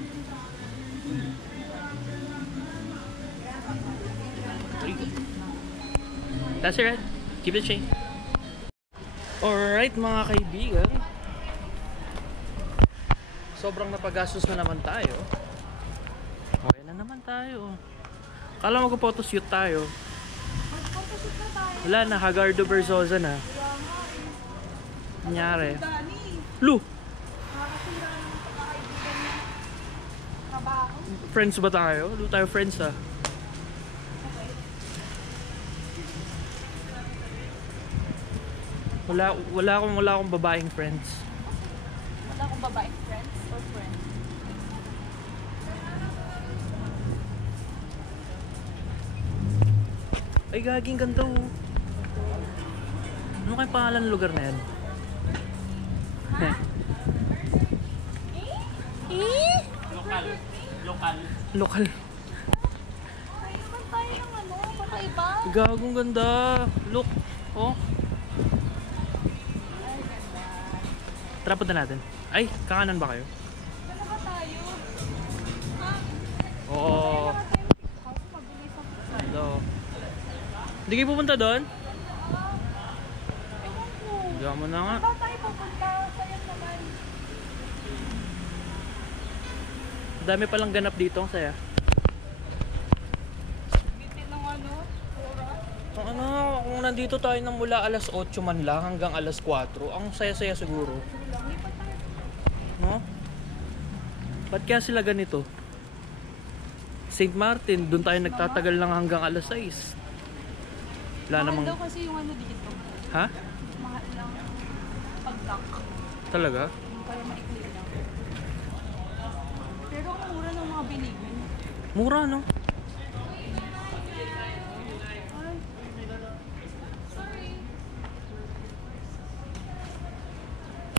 That's it, right? Keep it chain. Alright, mga kaibigan. Sobrang napagastos na naman tayo. Okay na naman tayo. Kala mag-photoshoot tayo. Mag-photoshoot na tayo. Wala na, Hagardo Versosa na. Nangyari. Dani, Lu! nakakasira ng pagkakaibigan niya. Trabaho. Friends ba tayo? Lu tayo friends ah. Wala akong babaeng friends. Wala akong babaeng friends or friends. Ay, gaging ganda oh. Ano kayong pangalan ng lugar na yan? Lokal. Ay, naman tayo ng ano, kakaiba. Gagong ganda. Look. Oh. Tara, punta natin. Ay, kakanan ba kayo? Saan ba tayo? Oo. House, mabilis ang Hello. Hindi kayo pupunta doon? ewan ko. Diyan mo na nga. Saan tayo pupunta? Sayang naman. Dami palang ganap dito. Ang saya. Bitin ng ano, oras. Kung ano, kung nandito tayo nang mula alas 8 man lang hanggang alas 4, ang saya-saya siguro. No? Ba't kaya sila ganito? St. Martin, doon tayo nagtatagal lang hanggang alas 6. Wala Mahal namang... daw kasi yung ano dito. Ha? Mahal lang pag-lock. Talaga? Yung kaya maikli lang. Pero ang mura ng mga bilihin. Mura, no?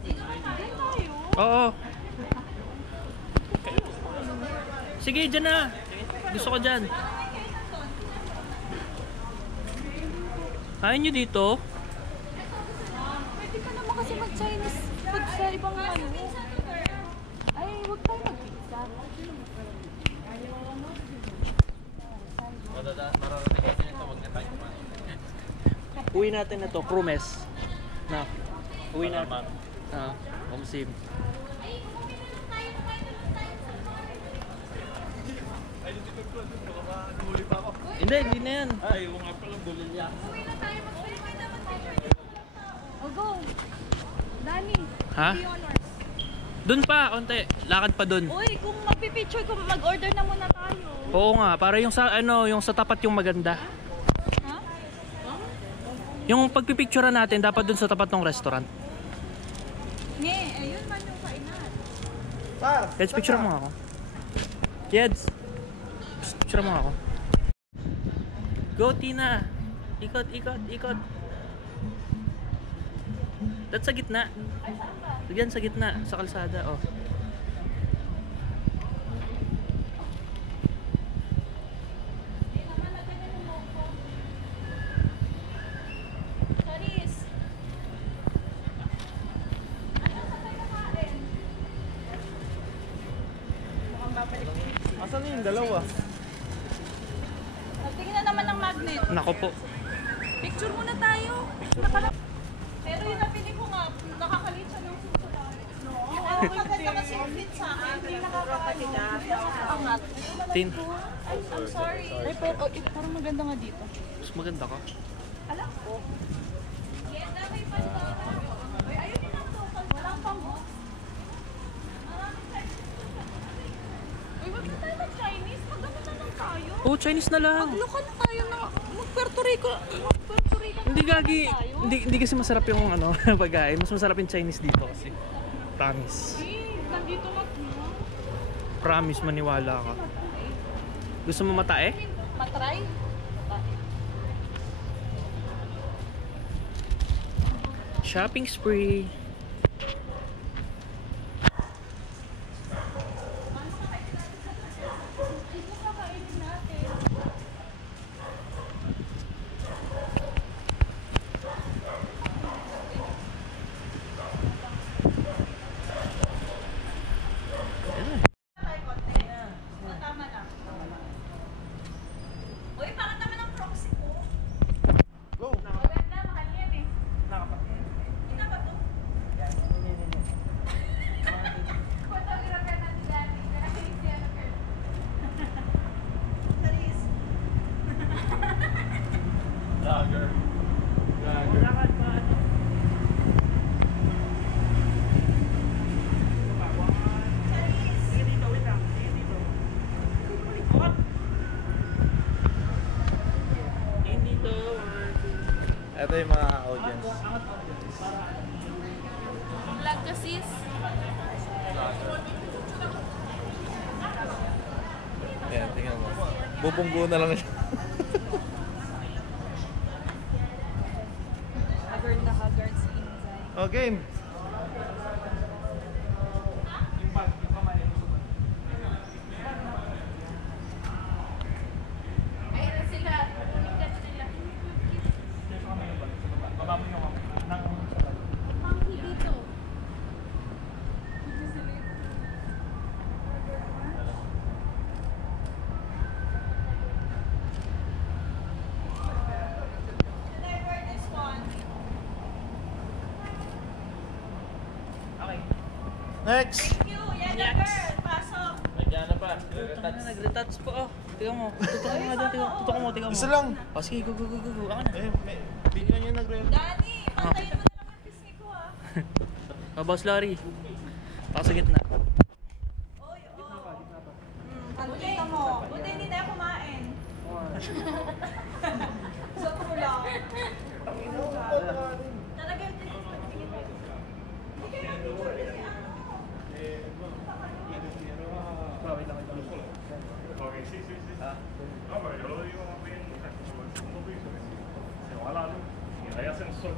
Diyan tayo. Oo. Sige, dyan na. Gusto ko dyan. Ayaw nyo dito? Pwede ka naman kasi mag-Chinese food sa ibang ano. Ay, huwag tayo mag-pizza. Mararating kasi nito, wag na tayo kumain. Uwi natin na to, Krumes. Na. Uwi natin. Omsim. Hindi na yan. Ay, yung nga palang bulilya. O go. Dani. Ha? do honors. Dun pa, onte. Lakad pa dun. Uy, kung magpipicture, kung mag-order na muna tayo. Oo nga, para yung sa yung sa tapat yung maganda. Ha? Yung pagpipicturean natin dapat dun sa tapat ng restaurant. Nge, ayun man yung kainan. Kids, picture mo ako. Kids, picture mo ako. Go, Tina. Ikot, ikot, ikot. That's sa gitna. Diyan sa gitna, sa kalsada, oh. Charis. Asan na yung dalawa? Tingin na naman ng magnet. Nako po. Picture muna tayo. Pero yun ang piling ko nga, nakakalit siya ng susunod. No? Ang maganda kasi yung fit sa akin. Hindi nakakaangat. Tin, I'm sorry. Ay, pero parang maganda nga dito. mas maganda ka. Alam ko. Ay, ayun yun lang to. Walang pang-book. Uy, wag na tayo mag-Chinese. Mag-ano na lang tayo. Oh, Chinese na lang. Mag-local na tayo na mag-Puerto Rico. Mag-Puerto Rico. Hindi gagi. Hindi kasi masarap yung ano, pagkain. Mas masarap yung Chinese dito kasi. Promise. Nandito na. Promise, maniwala ka. Gusto mo matae? Matry? Shopping spree. Uy, parang naman ang proxy ko. Go! Maganda, mahal yan eh. Ika ba to? Ito yung mga audience. Vlog ka sis. Ayan, tingnan mo. Bubunggo na lang siya. Haggard na haggard si Inzay. Oh, game! Ayun sila. Umikat sila. Panghi dito. Next! Thank you. Yan na girl. Pasok. Nandiyan na pa. Nagre-touch po oh. Tingnan mo. Tutok mo nga doon. Tutok mo. Isa lang! Oh, sige, go. Ako na. Bigyan niyo nag-rev. Dani, pantayin mo na lang ang pisngi ko ah. Oh, Boss Larry. Baka sa gitna. Oy, oh. Kita mo. Buti hindi tayo kumain. Sa lang. Talaga yung Ok, sí, sí, sí. No, pero yo lo digo más bien, o sea, como el segundo piso, que si se va la luz y hay ascensor.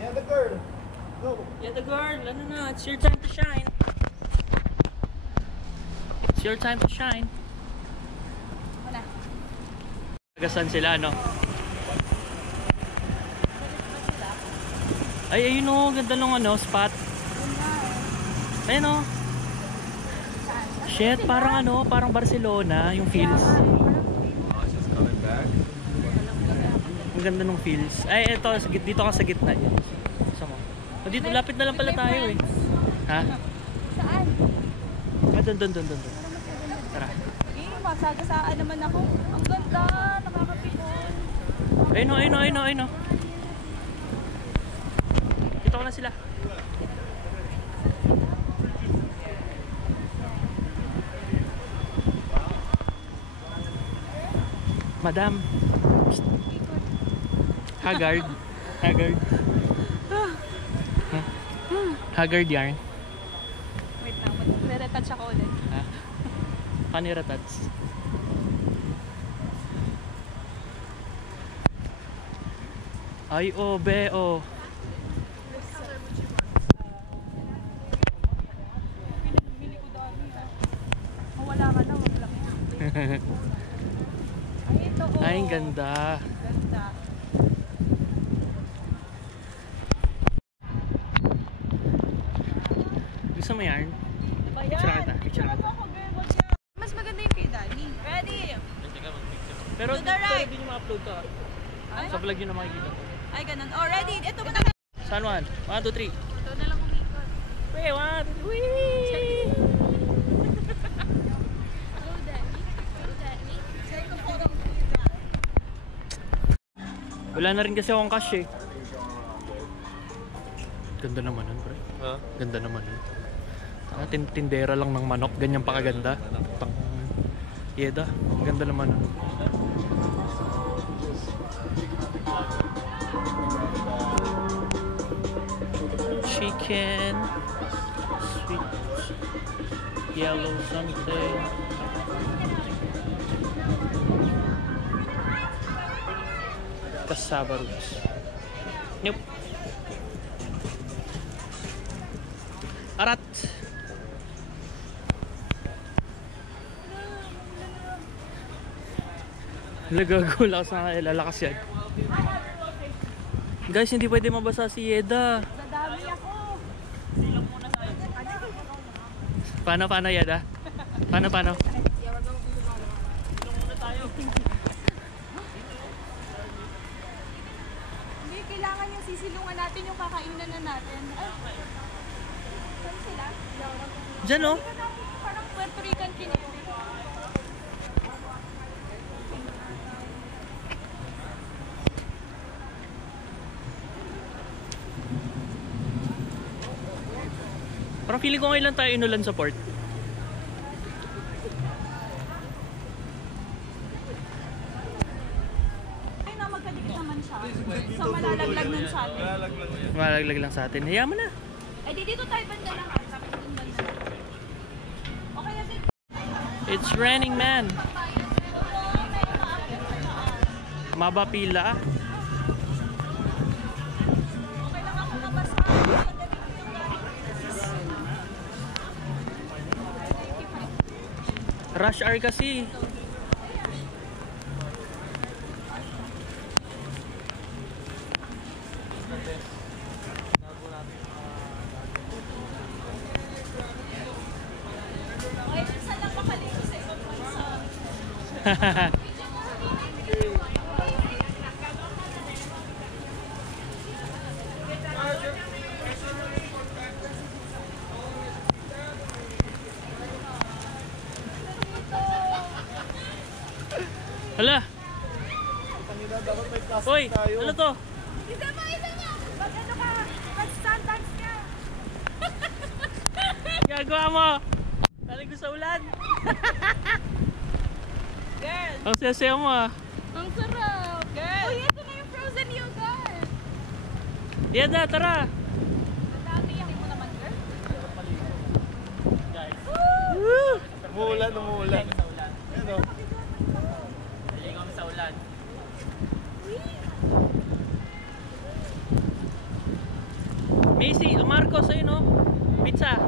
Yeah, the girl! Go! Yeah, the girl. Ano na, it's your time to shine. It's your time to shine. Wala. Tagasan sila, no? Ay, ayun o. Ganda nung ano, spot. Ayun o. Shit, parang ano, parang Barcelona, yung feels. Ang ganda nung feels. Ay, eto, dito ka sa gitna. Yan. Gusto mo? O, dito, lapit na lang pala tayo eh. Ha? Saan? Ah, dun. Tara. Masagasaan naman ako. Ang ganda. Nakakapikon. Ayun o. Dito ko na sila. Madam. Psst. Haggard. Haggard yarn. Wait lang, magre-retouch ako ulit. Ha? Paniratats. Ay, oh, be, oh. Pinamili ko dami ha. Mawala ka na, wag lang. Ay, ito oh. Ay, ang ganda. Ganda. Gusto mo yarn? Picture kita. Mas maganda yung kay Dani. Ready? Pero To the right. hindi nyo ma-upload to. Sa vlog nyo na makikita. Ay, ganun. Oh, ready? Ito mo na. Saan 1? 1, 2, 3. Ito na lang umikot. Wait, 1, 2, 3. Whee! Go, Daddy. Wala na rin kasi akong cash eh. Ganda naman nun, pre. Ha? Ganda naman nun. Tindera lang ng manok, ganyan pa kaganda. Pang yeda, ganda naman nun. Chicken, sweet yellow something. Cassava roots. Nope. Arat. Nagagula sa lalakas yan. Guys, hindi pwede mabasa si Yeda. Dadami ako. Paano Yeda? Paano? Hindi, kailangan yung sisilungan natin yung kakainan na natin. Ay, saan sila? Diyan oh. Parang Puerto Rican kinito. Parang feeling ko ngayon lang tayo inulan sa port. Ay na, magkadikit naman siya. So malalaglag nun sa atin. Malaglag lang sa atin. Hayaan mo na. Ay, di dito tayo banda lang. Tapos dun banda. Okay na din. It's raining, man. Maba pila. Okay lang ako nabasa. Rush hour kasi. Okay, minsan lang makaligo sa ibang bansa. Hala. Hoy, ano to? Isa pa! Pag ano ka, mag-sandals ka. Gagawa mo. Naligo sa ulan. Girl! Ang sasayaw mo ah. Ang sarap! Girl! Uy, ito na yung frozen yogurt! Yeda, tara. Dami yan mo naman, girl. Woo! Umuulan. Ayan o. Naligo kami sa ulan. Macy, Marcos, ayun no? Pizza.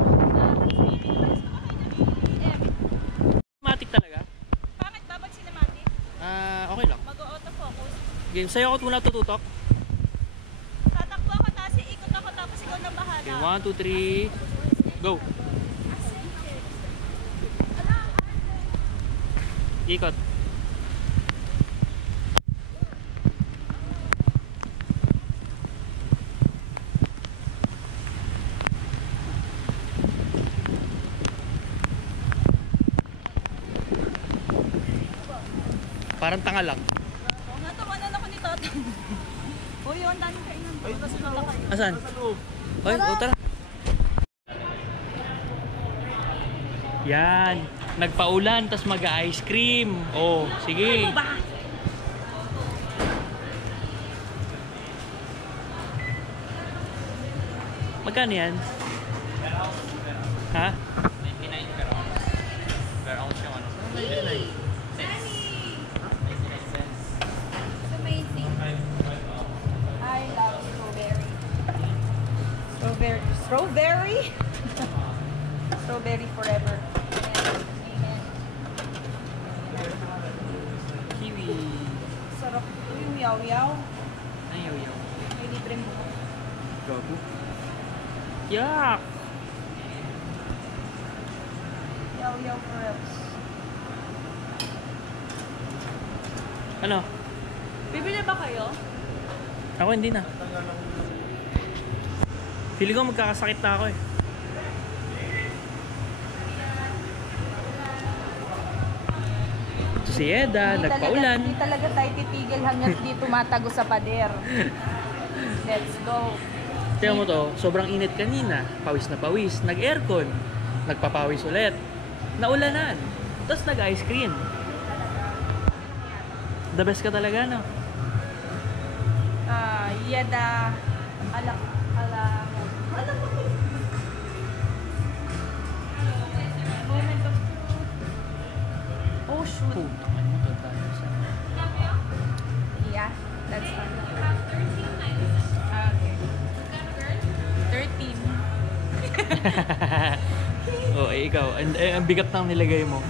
Matic talaga? Bakit ba pag cinematic? Okay lang. Mag-autofocus. Game, sa'yo ako muna tututok. Tatakbo ako, tapos ikot ako, tapos ikaw na bahala. Okay, 1, 2, 3, go. Ikot. Parang tanga lang. Oo nga, tawanan ako ni Tata. Uy, yun, daming kainan. Ay, nasa loob. Asan? Hoy, tara. Yan. Nagpaulan, tas mag-ice cream. Oh, sige. Magkano yan? Ha? 99 per ounce. Per ounce yung ano. 99. 99 cents. It's amazing. I love strawberry. Strawberry? Strawberry forever. Amen. Kiwi. Sarap. Yung yaw-yaw. Ayaw, yaw. May libre mo. Gago. Yak! Yaw-yaw forever. Ano? Bibili ba kayo? Ako hindi na. Feeling ko magkakasakit na ako eh. Si Eda, nagpaulan. Hindi talaga tayo titigil hanggang di tumatago sa pader. Let's go. Tingnan mo to, sobrang init kanina. Pawis na pawis. Nag-aircon. Nagpapawis ulit. Naulanan. Tapos nag-ice cream. The best ka talaga, no? Yeda. Ala. Moment of truth. Oh, shoot. Putang mo to tayo sa... Yeah, that's fine. Okay. 13. Oh, eh, ikaw. Ang bigat ng nilagay mo.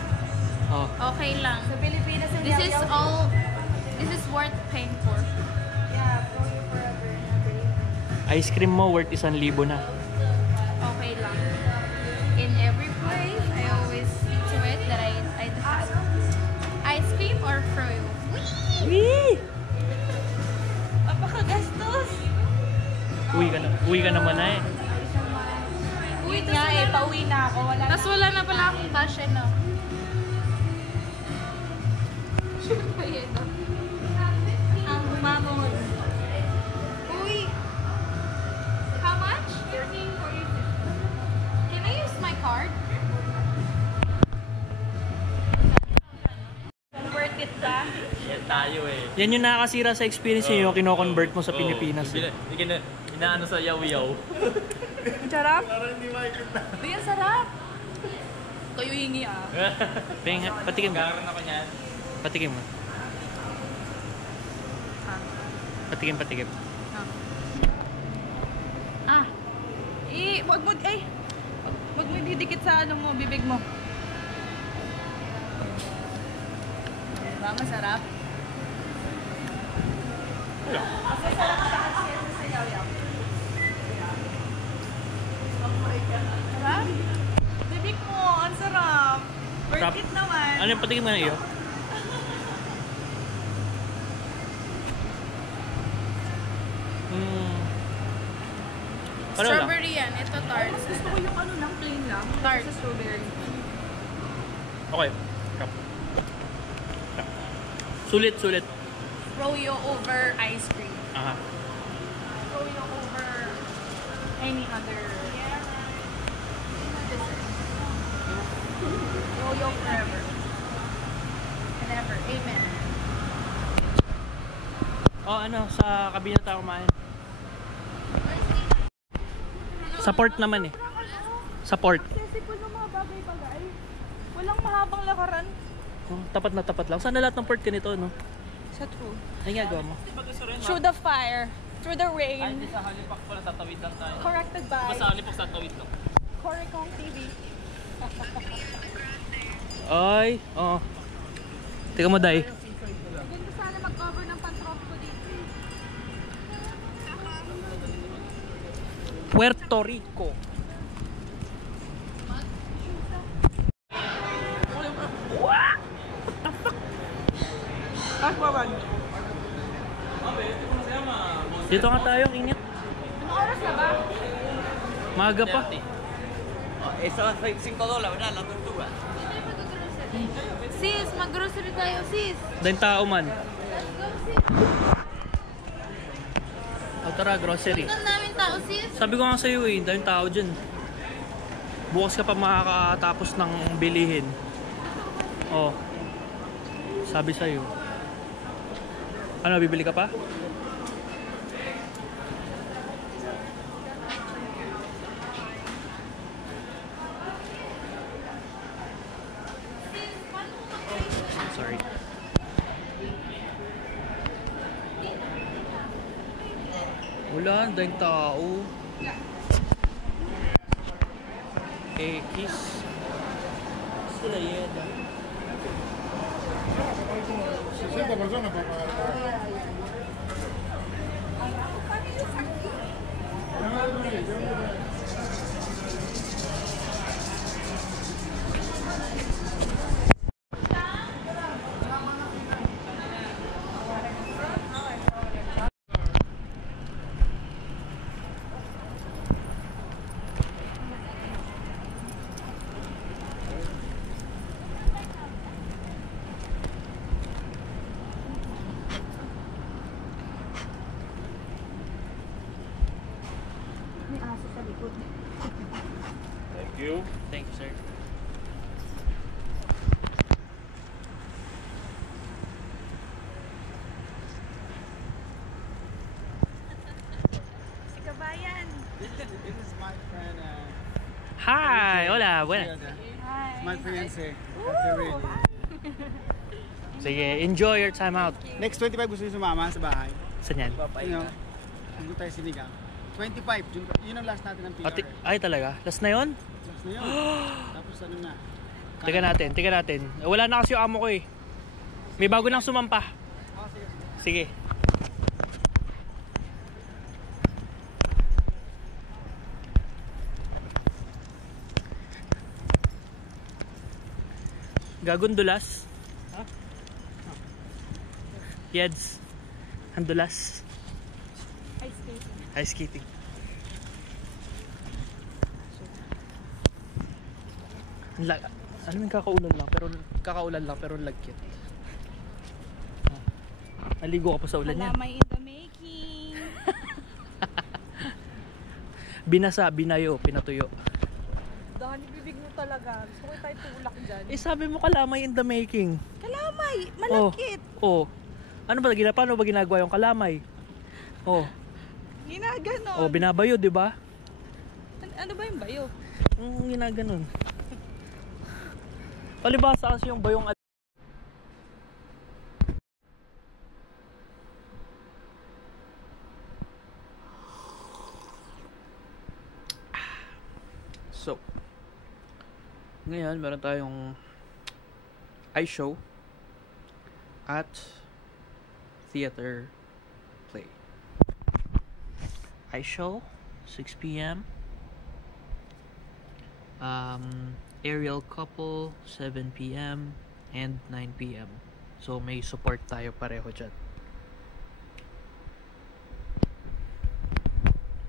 Oh. Okay lang. Sa Pilipinas, yung This is yaw-yaw. all, this is worth paying for. Yeah, for you forever. Ice cream mo worth 1,000 na. Okay lang. In every place, I always see to it that I'd have ice cream or froyo. Wee! Napakagastos. Uwi ka naman na eh. Uwi nga eh, pauwi na ako. Wala Tapos wala na pala akong cash eh, no? ang mamon. Uy! How much? 13 for you. Can I Yan yung nakakasira sa experience nyo, yung kino-convert mo sa Pilipinas. Inaano sa yaw-yaw. Ang sarap? Hindi, ang sarap. Kayo hingi ah. Patikim mo. Kakaroon ako niyan. Patikim mo. Patikim. Wag mo didikit sa ano mo, bibig mo. Diba, masarap? Sarap? Bibig mo, ang sarap. Worth it naman. Ano yung patikim mo na iyo? Ano lang? Strawberry yan. Ito tart. Gusto ko yung ano lang, plain lang. Tart. Sa strawberry. Okay. Cup. Sulit. Froyo over ice cream. Aha. Froyo over any other dessert. Froyo forever. And ever. Amen. Oh, sa kabina tayo kumain. Sa port naman eh. Sa port. Accessible ng mga bagay-bagay. Walang mahabang lakaran. Oh, tapat na tapat lang. Sana lahat ng port ganito, no? Sa true. Ay nga, gawa mo. Through the fire, through the Ay, rain, hindi sa Halipak pala tatawid lang tayo. corrected by Sa Halipak tatawid lang. Coricong TV. Ay, oo. Tika mo, Day. Ganda sana mag-cover ng pantrop ko dito. Puerto Rico. Dito nga tayo, ang init. Anong oras na ba? Maaga pa. Sis, mag-grocery tayo, sis. Dahil tao man. Let's go, sis. O tara, grocery. Tingnan namin tao, sis. Sabi ko nga sa'yo eh, dahil tao dyan. Bukas ka pa makakatapos ng bilihin. Oh. Sabi sa'yo. Ano, bibili ka pa? Sorry. Wala, dahil tao. X. Sila yan. 60 personas para pagar. Thank you. Thank you, sir. Si Kabayan. This is my friend. Hi! Hola! Buena. Hi. My fiancé. Catherine. Sige, enjoy your time out. Next 25 gusto niyo sumama sa bahay. Saan yan? You know, doon tayo sinigang. 25, yun ang last natin ng PR. Ay talaga? Last na yun? Last na yun. Tapos ano na. Tika natin. Wala na kasi yung amo ko eh. May bago nang sumampa. Oh, sige. Sige. Gagundulas. Ha? Yeds. Handulas. Ice skating. Ice skating. Ano yung kakaulan lang pero lagkit. Naligo ka pa sa ulan yan. Kalamay in the making. Binasa, binayo, pinatuyo. Dahil bibig mo talaga. Gusto ko tayo tulak dyan. Eh sabi mo kalamay in the making. Kalamay! Malakit! Oh. Paano ba ginagawa yung kalamay? Oh, Ginaganon. oh binabayo, di ba? Ano ba yung bayo? Ginaganon. Palibasa kasi yung bayong So, ngayon meron tayong eye show at theater play. Eye show, 6 p.m. Aerial Couple, 7 p.m. and 9 p.m. So, may support tayo pareho dyan.